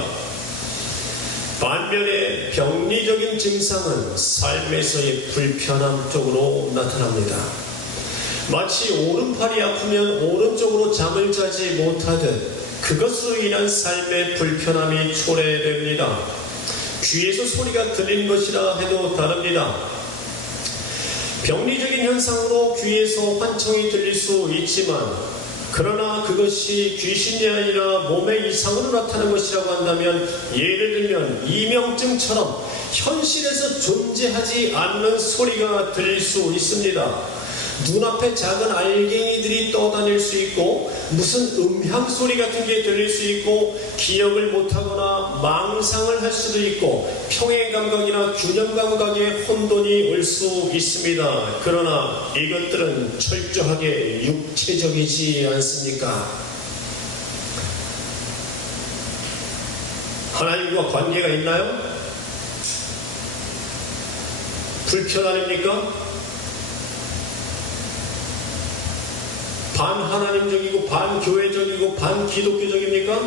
반면에 병리적인 증상은 삶에서의 불편함 쪽으로 나타납니다. 마치 오른팔이 아프면 오른쪽으로 잠을 자지 못하듯 그것으로 인한 삶의 불편함이 초래됩니다. 귀에서 소리가 들린 것이라 해도 다릅니다. 병리적인 현상으로 귀에서 환청이 들릴 수 있지만 그러나 그것이 귀신이 아니라 몸의 이상으로 나타나는 것이라고 한다면 예를 들면 이명증처럼 현실에서 존재하지 않는 소리가 들릴 수 있습니다. 눈앞에 작은 알갱이들이 떠다닐 수 있고 무슨 음향소리 같은 게 들릴 수 있고 기억을 못하거나 망상을 할 수도 있고 평행감각이나 균형감각에 혼돈이 올 수 있습니다. 그러나 이것들은 철저하게 육체적이지 않습니까? 하나님과 관계가 있나요? 불편 아닙니까? 반하나님적이고 반교회적이고 반기독교적입니까?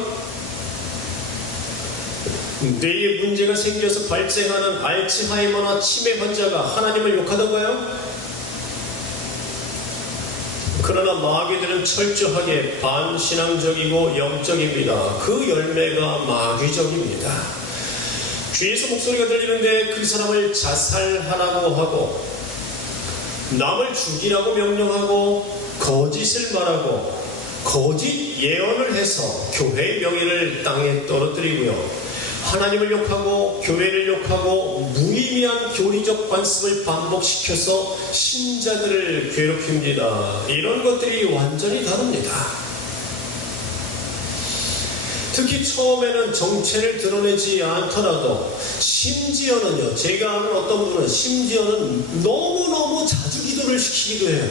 뇌에 문제가 생겨서 발생하는 알츠하이머나 치매 환자가 하나님을 욕하던가요? 그러나 마귀들은 철저하게 반신앙적이고 영적입니다. 그 열매가 마귀적입니다. 귀에서 목소리가 들리는데 그 사람을 자살하라고 하고 남을 죽이라고 명령하고 거짓을 말하고 거짓 예언을 해서 교회의 명예를 땅에 떨어뜨리고요. 하나님을 욕하고 교회를 욕하고 무의미한 교리적 관습을 반복시켜서 신자들을 괴롭힙니다. 이런 것들이 완전히 다릅니다. 특히 처음에는 정체를 드러내지 않더라도 심지어는요, 제가 아는 어떤 분은 심지어는 너무너무 자주 기도를 시키기도 해요.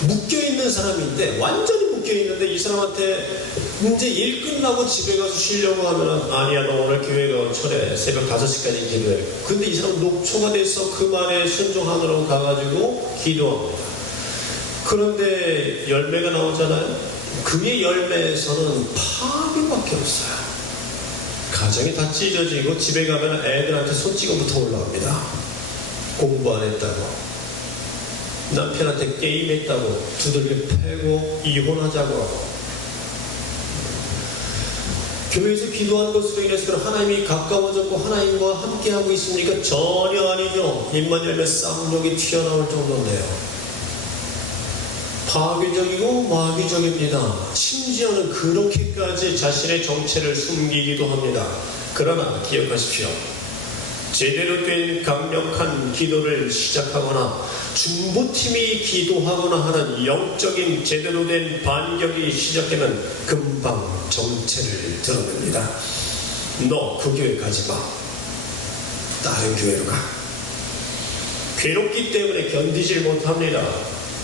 묶여있는 사람인데 완전히 묶여있는데 이 사람한테 이제 일 끝나고 집에 가서 쉬려고 하면 아니야 너 오늘 교회 가 철에 새벽 5시까지 기도해. 근데 이 사람 녹초가 돼서 그 말에 순종하느라고 가가지고 기도합니다. 그런데 열매가 나오잖아요. 그의 열매에서는 파괴밖에 없어요. 가정이 다 찢어지고 집에 가면 애들한테 손찌검부터 올라옵니다. 공부 안 했다고, 남편한테 게임했다고 두들겨 패고 이혼하자고 하고, 교회에서 기도한 것으로 인해서 하나님이 가까워졌고 하나님과 함께하고 있습니까? 전혀 아니죠. 입만 열면 쌍욕이 튀어나올 정도인데요. 파괴적이고 마귀적입니다. 심지어는 그렇게까지 자신의 정체를 숨기기도 합니다. 그러나 기억하십시오. 제대로 된 강력한 기도를 시작하거나 중보팀이 기도하거나 하는 영적인 제대로 된 반격이 시작되면 금방 정체를 드러냅니다. 너 그 교회 가지 마. 다른 교회로 가. 괴롭기 때문에 견디질 못합니다.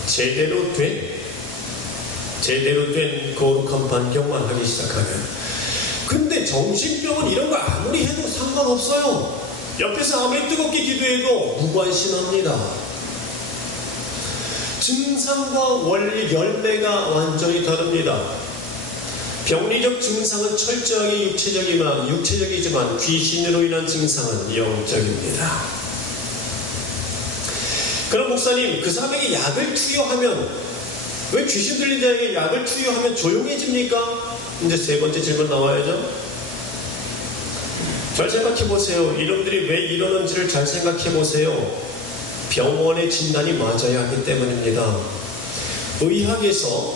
제대로 된 거룩한 반격만 하기 시작하면. 근데 정신병은 이런 거 아무리 해도 상관없어요. 옆에서 아무리 뜨겁게 기도해도 무관심합니다. 증상과 원리 열매가 완전히 다릅니다. 병리적 증상은 철저하게 육체적이지만 귀신으로 인한 증상은 영적입니다. 그럼 목사님, 그 사람에게 약을 투여하면, 왜 귀신 들린 자에게 약을 투여하면 조용해집니까? 이제 세 번째 질문 나와야죠. 잘 생각해보세요. 이놈들이 왜 이러는지를 잘 생각해보세요. 병원의 진단이 맞아야 하기 때문입니다. 의학에서는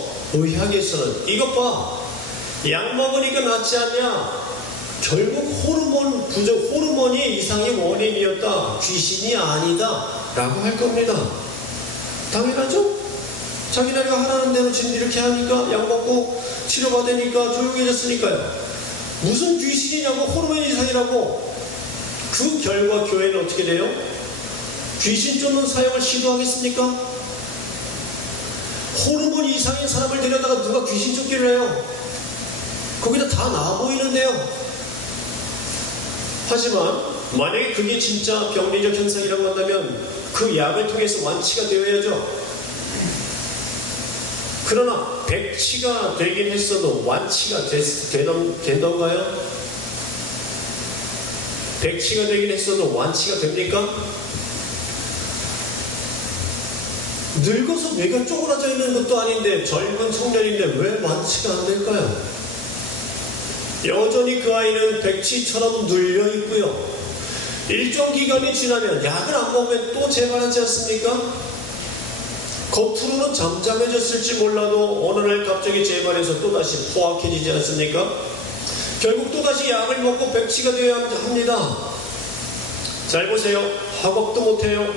이것 봐, 약 먹으니까 낫지 않냐? 결국 호르몬이 이상의 원인이었다, 귀신이 아니다 라고 할 겁니다. 당연하죠? 자기네가 하라는 대로 지금 이렇게 하니까, 약 먹고 치료받으니까 조용해졌으니까요. 무슨 귀신이냐고, 호르몬 이상이라고. 그 결과 교회는 어떻게 돼요? 귀신 쫓는 사역을 시도하겠습니까? 호르몬 이상인 사람을 데려다가 누가 귀신 쫓기를 해요? 거기다 다 나아 보이는데요. 하지만 만약에 그게 진짜 병리적 현상이라고 한다면 그 약을 통해서 완치가 되어야죠. 그러나 백치가 되긴 했어도 완치가 되던가요? 백치가 되긴 했어도 완치가 됩니까? 늙어서 뇌가 쪼그라져 있는 것도 아닌데, 젊은 청년인데 왜 완치가 안 될까요? 여전히 그 아이는 백치처럼 눌려 있고요. 일정 기간이 지나면 약을 안 먹으면 또 재발하지 않습니까? 겉으로는 잠잠해졌을지 몰라도 어느 날 갑자기 재발해서 또다시 포악해지지 않습니까? 결국 또다시 약을 먹고 백치가 되어야 합니다. 잘 보세요. 학업도 못해요.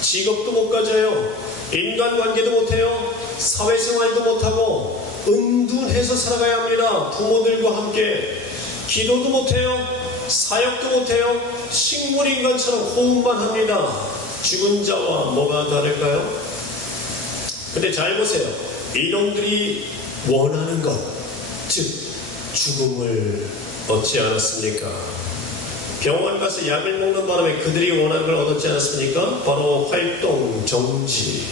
직업도 못 가져요. 인간관계도 못해요. 사회생활도 못하고 은둔해서 살아가야 합니다. 부모들과 함께. 기도도 못해요. 사역도 못해요. 식물인간처럼 호흡만 합니다. 죽은 자와 뭐가 다를까요? 근데 잘 보세요. 이놈들이 원하는 것, 즉 죽음을 얻지 않았습니까? 병원 가서 약을 먹는 바람에 그들이 원하는 걸 얻었지 않았습니까? 바로 활동 정지,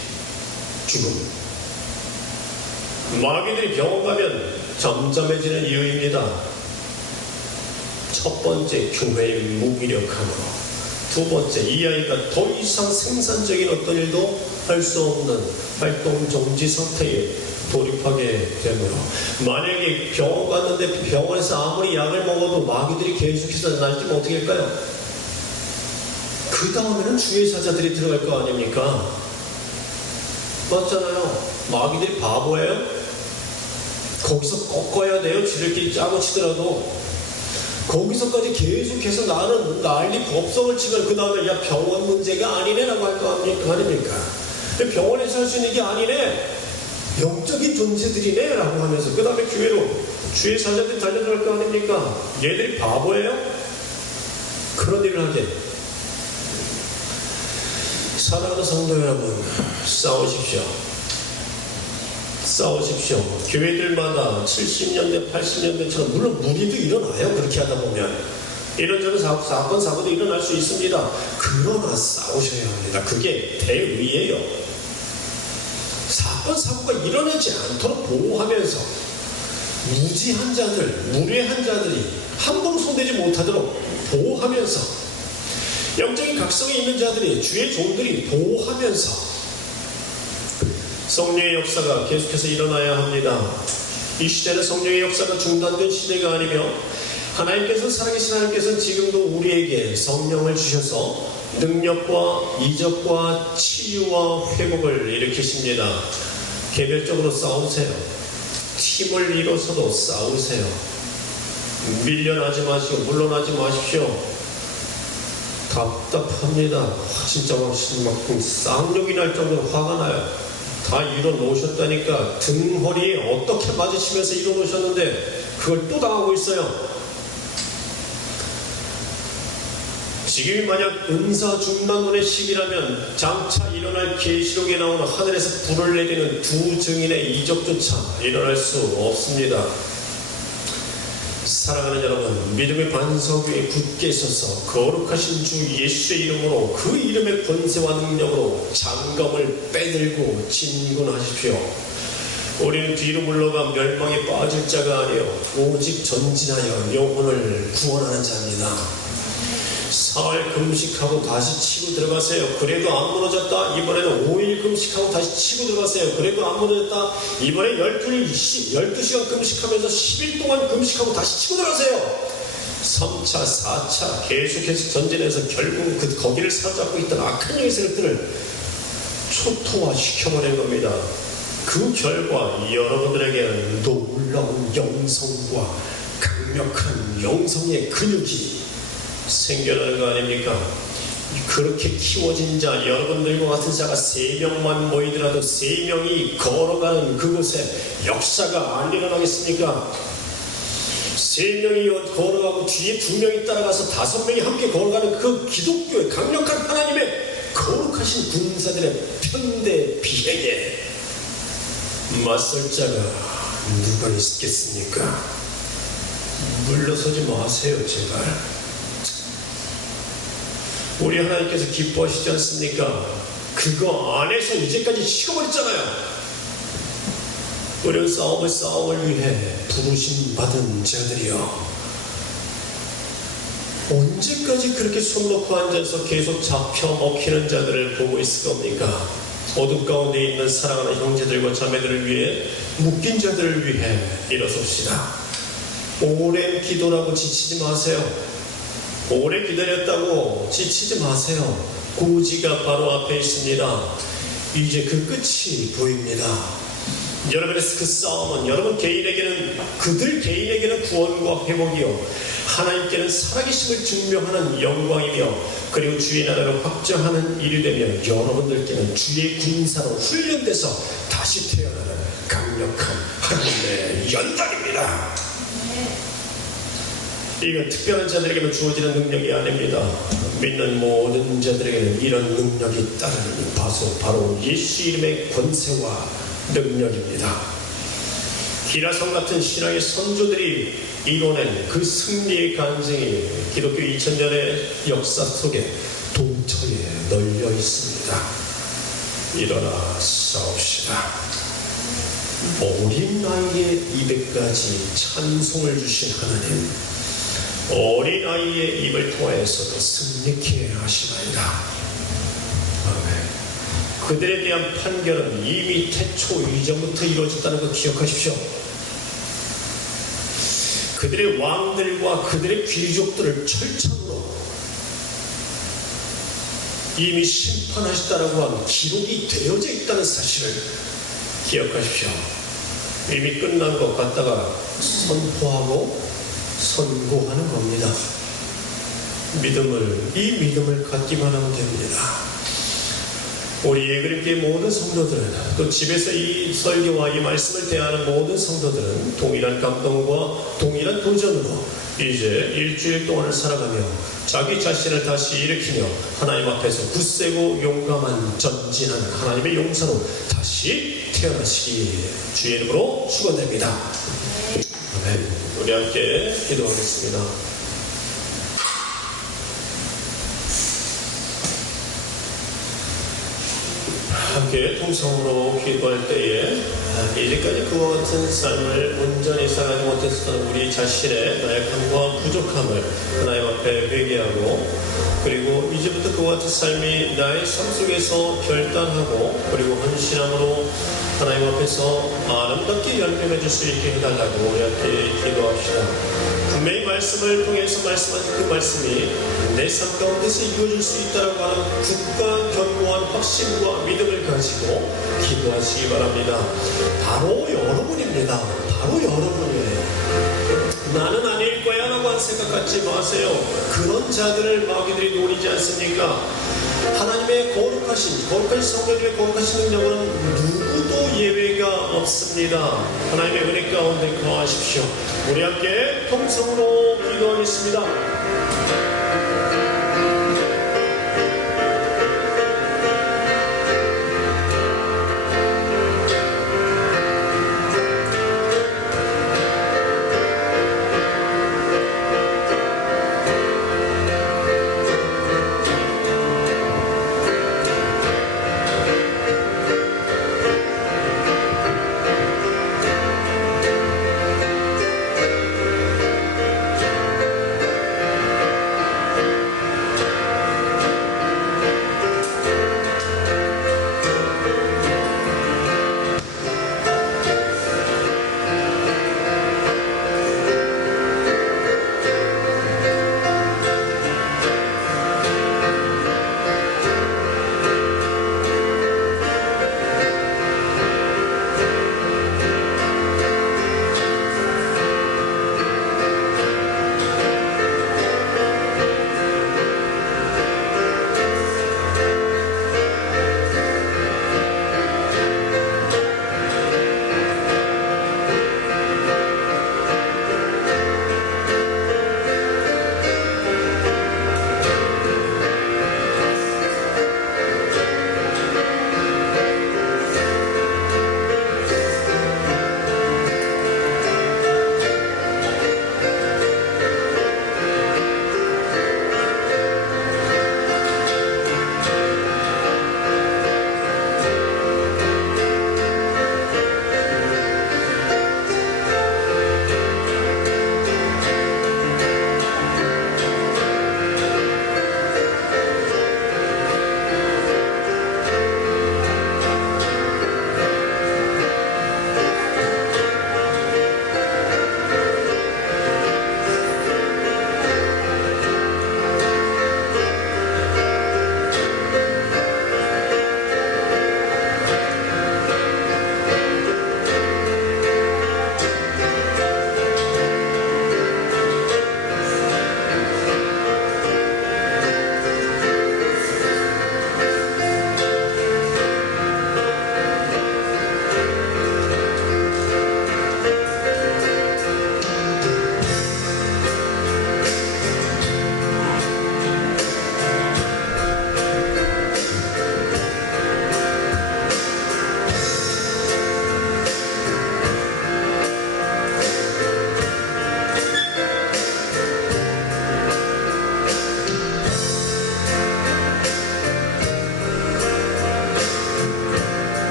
죽음. 마귀들이 병원 가면 잠잠해지는 이유입니다. 첫 번째, 교회의 무기력함으로. 두 번째, 이 아이가 더 이상 생산적인 어떤 일도 할 수 없는 활동 정지 상태에 돌입하게 되므로. 만약에 병원 갔는데 병원에서 아무리 약을 먹어도 마귀들이 계속해서 날뛰면 어떻게 할까요? 그 다음에는 주의 사자들이 들어갈 거 아닙니까? 맞잖아요. 마귀들이 바보예요? 거기서 꺾어야 돼요. 지들끼리 짜고 치더라도. 거기서까지 계속해서 나는 난리 법석을 치면 그 다음에 야 병원 문제가 아니네라고 할 거 아닙니까? 병원에서 할 수 있는 게 아니네, 영적인 존재들이네 라고 하면서 그 다음에 교회로 주의 사자들이 달려들어갈 거 아닙니까? 얘들이 바보예요? 그런 일을 하게. 사랑하는 성도 여러분, 싸우십시오. 교회들마다 70년대 80년대처럼 물론 무리도 일어나요. 그렇게 하다 보면 이런저런 사건 사고도 일어날 수 있습니다. 그러나 싸우셔야 합니다. 그게 대의예요. 사건 사고가 일어나지 않도록 보호하면서 무지한 자들, 무례한 자들이 함부로 손대지 못하도록 보호하면서, 영적인 각성이 있는 자들이, 주의 종들이 보호하면서 성령의 역사가 계속해서 일어나야 합니다. 이 시대는 성령의 역사가 중단된 시대가 아니며 하나님께서 살아계신 하나님께서는 지금도 우리에게 성령을 주셔서 능력과 이적과 치유와 회복을 일으키십니다. 개별적으로 싸우세요. 팀을 이뤄서도 싸우세요. 밀려나지 마시고 물러나지 마십시오. 답답합니다. 진짜 막 쌍욕이 날 정도로 화가 나요. 다 이뤄놓으셨다니까. 등허리에 어떻게 맞으시면서 이뤄놓으셨는데 그걸 또 당하고 있어요. 지금이 만약 은사중난론의 시기라면 장차 일어날 계시록에 나오는 하늘에서 불을 내리는 두 증인의 이적조차 일어날 수 없습니다. 사랑하는 여러분, 믿음의 반석 위에 굳게 서서 거룩하신 주 예수의 이름으로 그 이름의 권세와 능력으로 장검을 빼들고 진군하십시오. 우리는 뒤로 물러가 멸망에 빠질 자가 아니요 오직 전진하여 영혼을 구원하는 자입니다. 사흘 금식하고 다시 치고 들어가세요. 그래도 안 무너졌다. 이번에는 5일 금식하고 다시 치고 들어가세요. 그래도 안 무너졌다. 이번에 12시간 금식하면서 10일 동안 금식하고 다시 치고 들어가세요. 3차, 4차 계속해서 전진해서 결국 거기를 사로잡고 있던 악한 영의 세력들을 초토화시켜버린 겁니다. 그 결과 여러분들에게는 놀라운 영성과 강력한 영성의 근육이 생겨나는 거 아닙니까? 그렇게 키워진 자, 여러분들과 같은 자가 3명만 모이더라도 3명이 걸어가는 그곳에 역사가 안 일어나겠습니까? 3명이 걸어가고 뒤에 2명이 따라가서 5명이 함께 걸어가는 그 기독교의 강력한 하나님의 거룩하신 군사들의 편대 비행에 맞설 자가 누가 있겠습니까? 물러서지 마세요, 제발. 우리 하나님께서 기뻐하시지 않습니까? 그거 안에서 이제까지 식어버렸잖아요. 우리는 싸움을 위해 부르심 받은 자들이요. 언제까지 그렇게 손 놓고 앉아서 계속 잡혀 먹히는 자들을 보고 있을 겁니까? 어둠 가운데 있는 사랑하는 형제들과 자매들을 위해, 묶인 자들을 위해 일어섭시다. 오랜 기도라고 지치지 마세요. 오래 기다렸다고 지치지 마세요. 고지가 바로 앞에 있습니다. 이제 그 끝이 보입니다. 여러분의 그 싸움은 여러분 개인에게는, 그들 개인에게는 구원과 회복이요, 하나님께는 살아계심을 증명하는 영광이며, 그리고 주의 나라를 확정하는 일이 되며, 여러분들께는 주의 군사로 훈련돼서 다시 태어나는 강력한 하나님의 연단입니다. 이건 특별한 자들에게만 주어지는 능력이 아닙니다. 믿는 모든 자들에게는 이런 능력이 따르는 바로 예수 이름의 권세와 능력입니다. 기라성 같은 신앙의 선조들이 이뤄낸 그 승리의 간증이 기독교 2000년의 역사 속에 동처에 널려 있습니다. 일어나 싸웁시다. 어린 나이에 200가지 찬송을 주신 하나님, 어린아이의 입을 통해서도 승리케 하시나이다. 아멘. 그들에 대한 판결은 이미 태초 이전부터 이루어졌다는 것 기억하십시오. 그들의 왕들과 그들의 귀족들을 철창으로 이미 심판하셨다라고 하는 기록이 되어져 있다는 사실을 기억하십시오. 이미 끝난 것 같다가 선포하고 선고하는 겁니다. 이 믿음을 갖기만 하면 됩니다. 우리 예그림교의 모든 성도들은, 또 집에서 이 설교와 이 말씀을 대하는 모든 성도들은 동일한 감동과 동일한 도전으로 이제 일주일 동안을 살아가며 자기 자신을 다시 일으키며 하나님 앞에서 굳세고 용감한 전진하는 하나님의 용사로 다시 태어나시기 주의 이름으로 축원드립니다. 아멘. 우리 함께 기도하겠습니다. 함께 통성으로 기도할 때에 이제까지 그와 같은 삶을 온전히 살아가지 못했던 우리 자신의 나약함과 부족함을 하나님 앞에 회개하고, 그리고 이제부터 그와 같은 삶이 나의 삶 속에서 결단하고 그리고 헌신함으로 하나님 앞에서 아름답게 열매 맺을 수 있게 해달라고 우리 함께 기도합시다. 분명히 말씀을 통해서 말씀하신 그 말씀이 내 삶 가운데서 이루어질 수 있다고 하는 굳건한 견고한 확신과 믿음을 가지고 기도하시기 바랍니다. 바로 여러분입니다. 바로 여러분이에요. 나는 아닐 거야 라고 한 생각 갖지 마세요. 그런 자들을 마귀들이 노리지 않습니까? 하나님의 거룩하신 성령님의 거룩하신 능력은 누구도 예외가 없습니다. 하나님의 은혜 가운데 거하십시오. 우리 함께 통성으로 기도하겠습니다.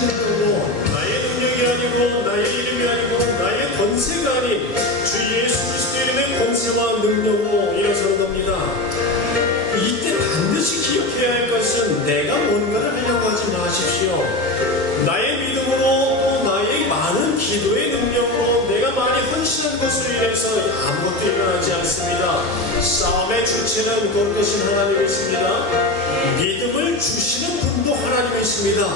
능력으로 나의 능력이 아니고 나의 이름이 아니고 나의 권세가 아닌 주 예수 그리스도의 이름의 권세와 능력으로 일어서는 겁니다. 이때 반드시 기억해야 할 것은 내가 뭔가를 하려고 하지 마십시오. 나의 믿음으로 또 나의 많은 기도의 능력으로 내가 많이 헌신한 것으로 인해서 아무것도 일어나지 않습니다. 싸움의 주체는 돌보신 하나님이십니다. 믿음을 주시는 분도 하나님이십니다.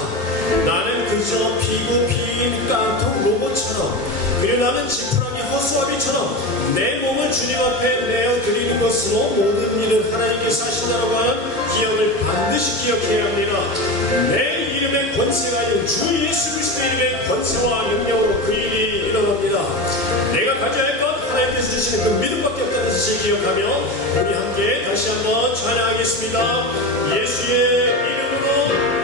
나는 그저 피고 피인 깡통 로봇처럼, 그리고 나는 지푸라기 허수아비처럼 내 몸을 주님 앞에 내어드리는 것으로 모든 일을 하나님께서 하신다고 하는 기억을 반드시 기억해야 합니다. 내 이름의 권세가 있는 주 예수 그리스도의 이름의 권세와 능력으로 그 일이 일어납니다. 내가 가져야 할 것 하나님께서 주시는 그 믿음밖에 없다는 사실을 기억하며 우리 함께 다시 한번 찬양하겠습니다. 예수의 이름으로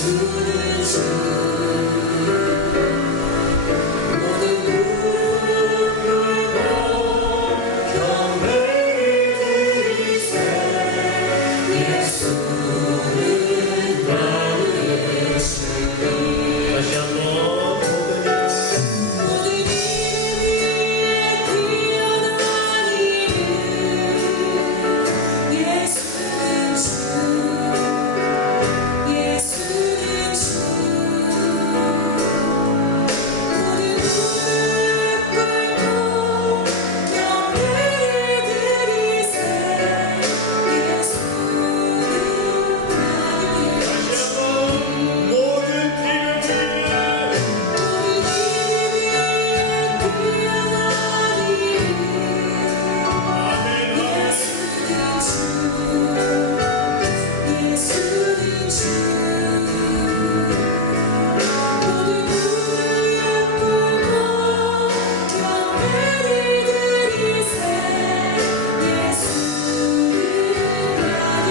예수는 주 모든 무릎 꿇고 경배를 드리세 예수는 나의 주님 다시 한번 모든 이름 위에 뛰어난 이름 예수는 주 예수는 주 모든 무릎 꿇고 경배를 드리세 예수는 나의 다시 한번 모든 이름 위에 모든 이름 위에 뛰어난 이름 아멘 예수는 주 예수는 주 모든 무릎 꿇고 경배를 드리세 예수는 나의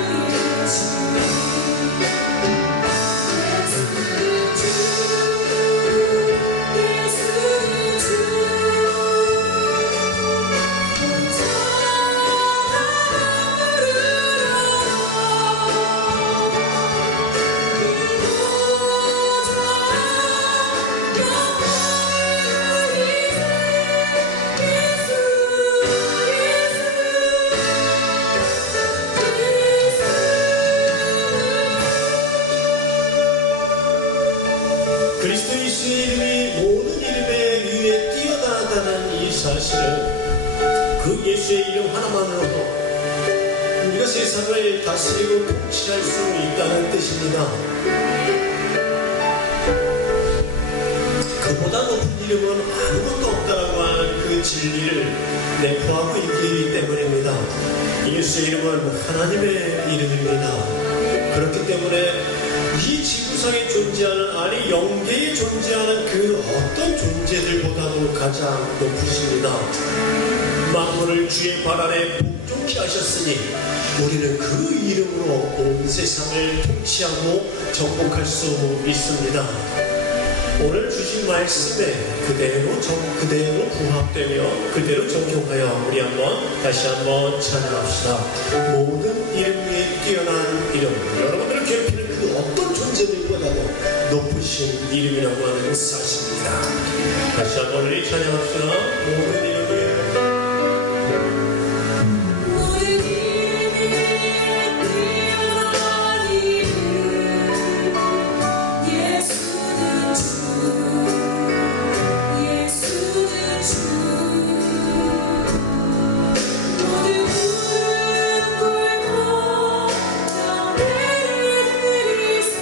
주 예수는 주 예수는 주 그리스도 예수의 이름이 모든 이름의 위에 뛰어나다는 이 사실은 그 예수의 이름 하나만으로도 우리가 세상을 다스리고 통치할 수 있다는 뜻입니다. 그보다 높은 이름은 아무것도 없다라고 하는 그 진리를 내포하고 있기 때문입니다. 예수의 이름은 하나님의 이름입니다. 그렇기 때문에 이 지구상에 존재하는 아니 영계에 존재하는 그 어떤 존재들보다도 가장 높으십니다. 만물을 주의 발 아래 복종케 하셨으니 우리는 그 이름으로 온 세상을 통치하고 정복할 수 있습니다. 오늘 주신 말씀에 그대로 부합되며 그대로 적용하여 우리 다시 한번 찬양합시다. 모든 이름 위에 뛰어난 이름, 여러분들을 괴롭히는 그 어떤 존재들보다도 높으신 이름이라고 하는 사실입니다. 다시 한번 우리 찬양합시다. 모든 이름 위에 모든 이름 위에 뛰어난 이름 예수는 주 예수는 주 모든 무릎 꿇고 경배를 드리세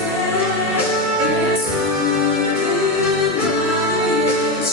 예수는 나의 주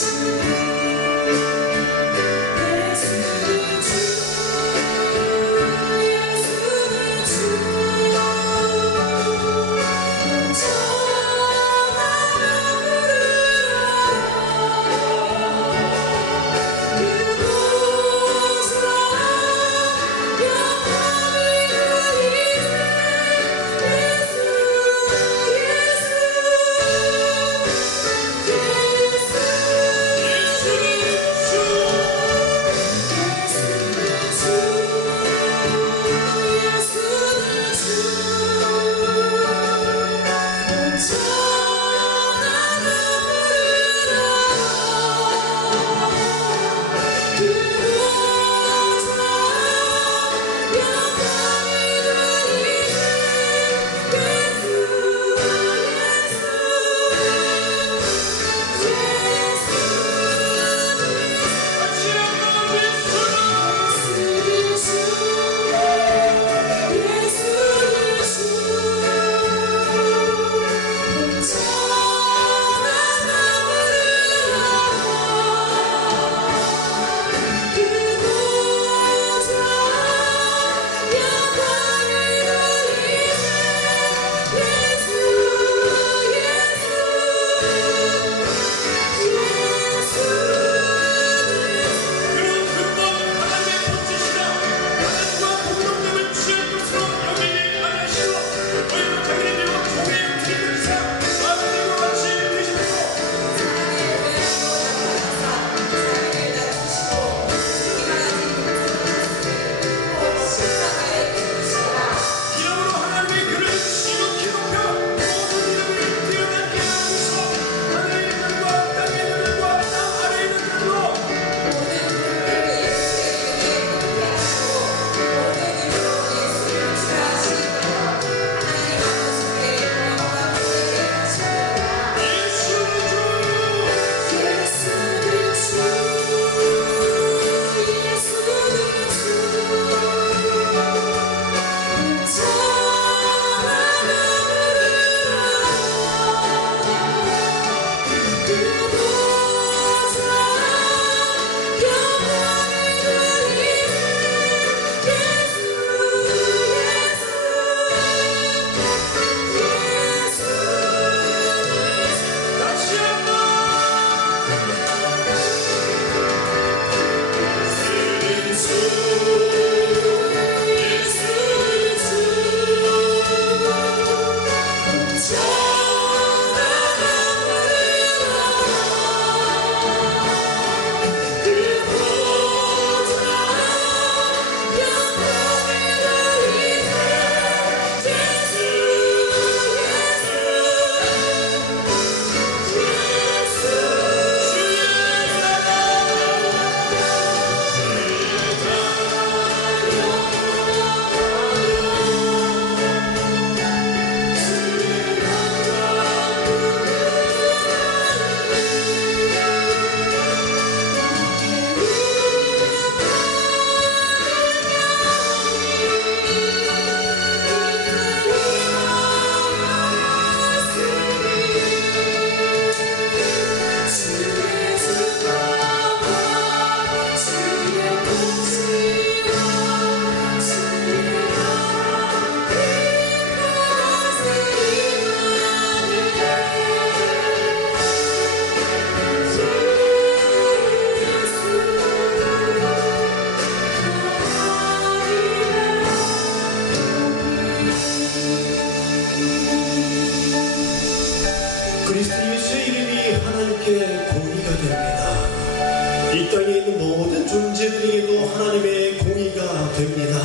그리스도 예수의 이름이 하나님께 공의가 됩니다. 이 땅에 있는 모든 존재들에게도 하나님의 공의가 됩니다.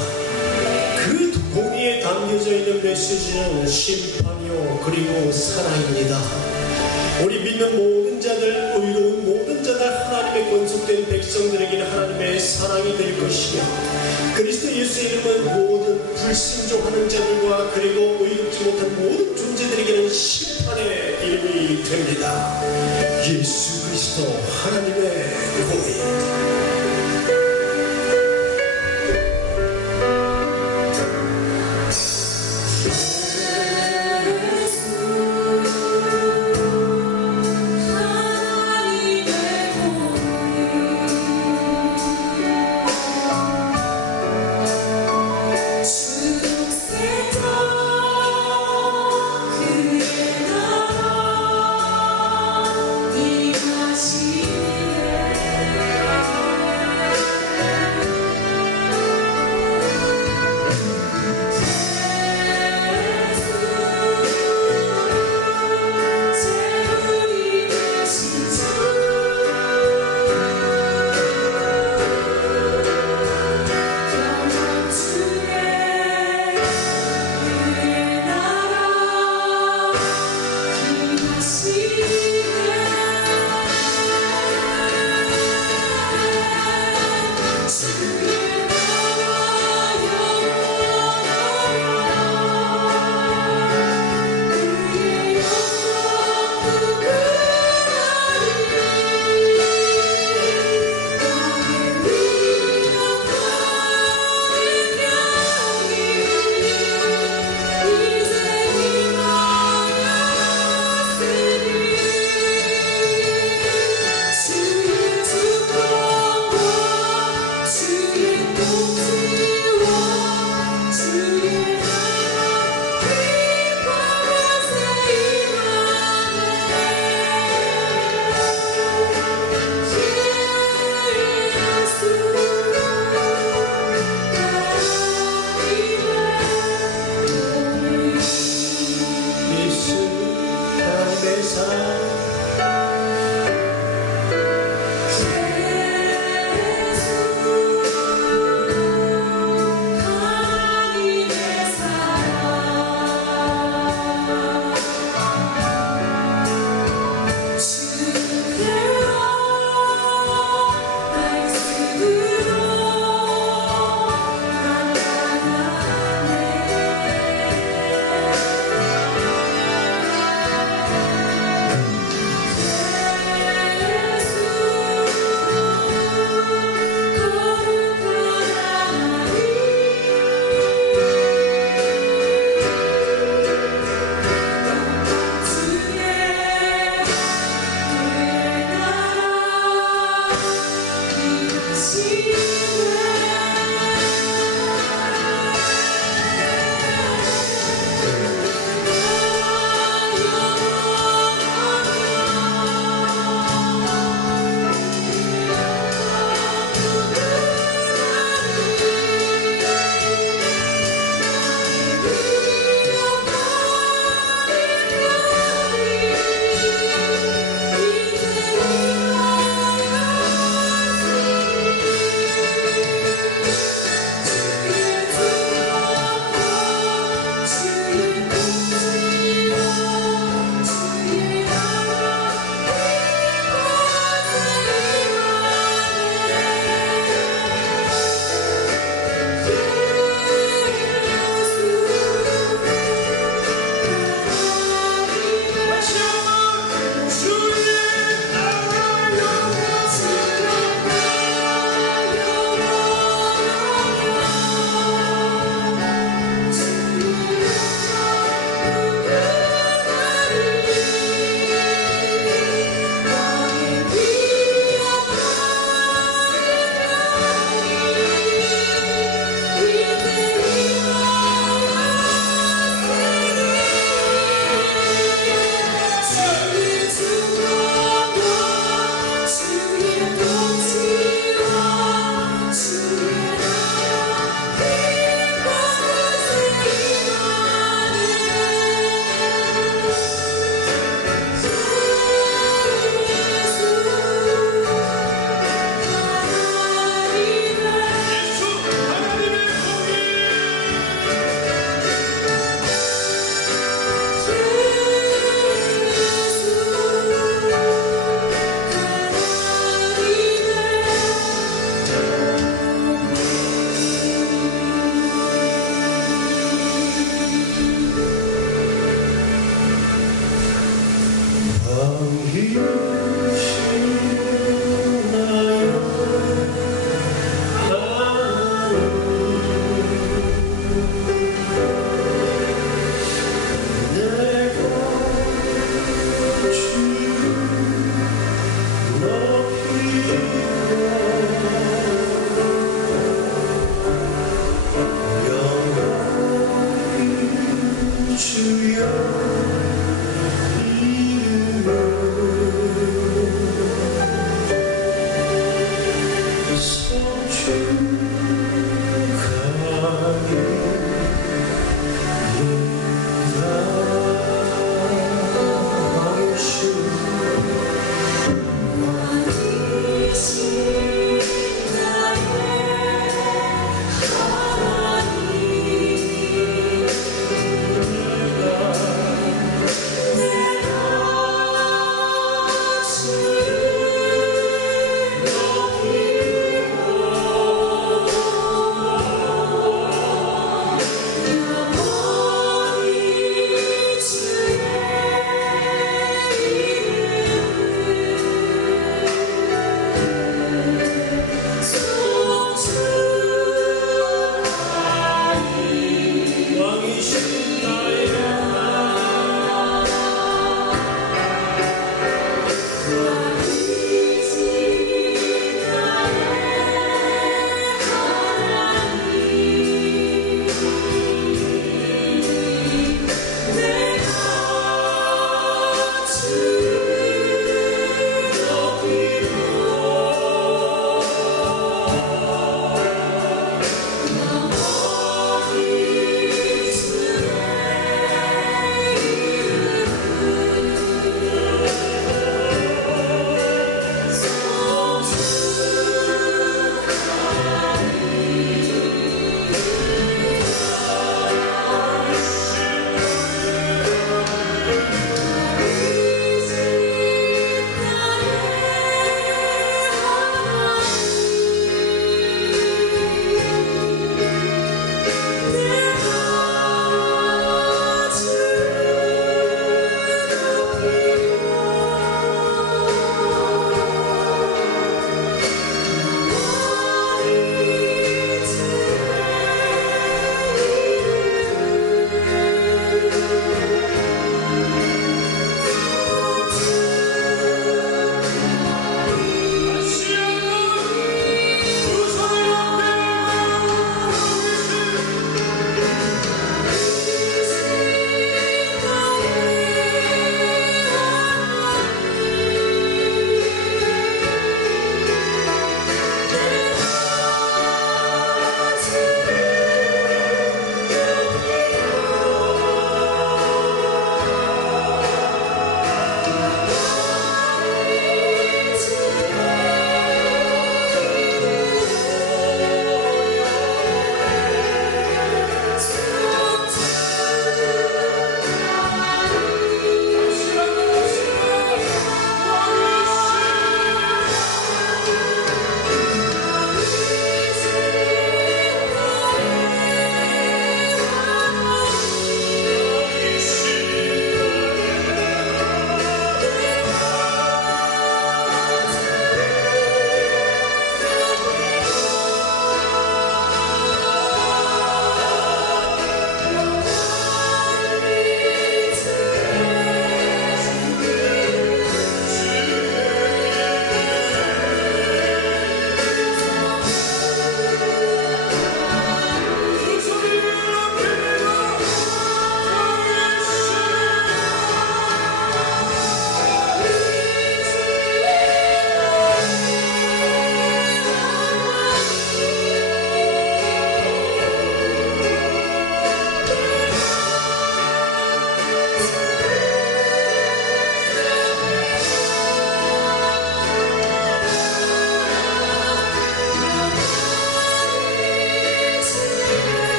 그 공의에 담겨져 있는 메시지는 심판이요 그리고 사랑입니다. 우리 믿는 모든 자들, 의로운 모든 자들, 하나님의 권속된 백성들에게는 하나님의 사랑이 될 것이며, 그리스도 예수의 이름은 모든 불순종하는 자들과 그리고 의롭지 못한 모든 존재들에게는 심판의 이름이 됩니다. 예수 그리스도 하나님의 공의.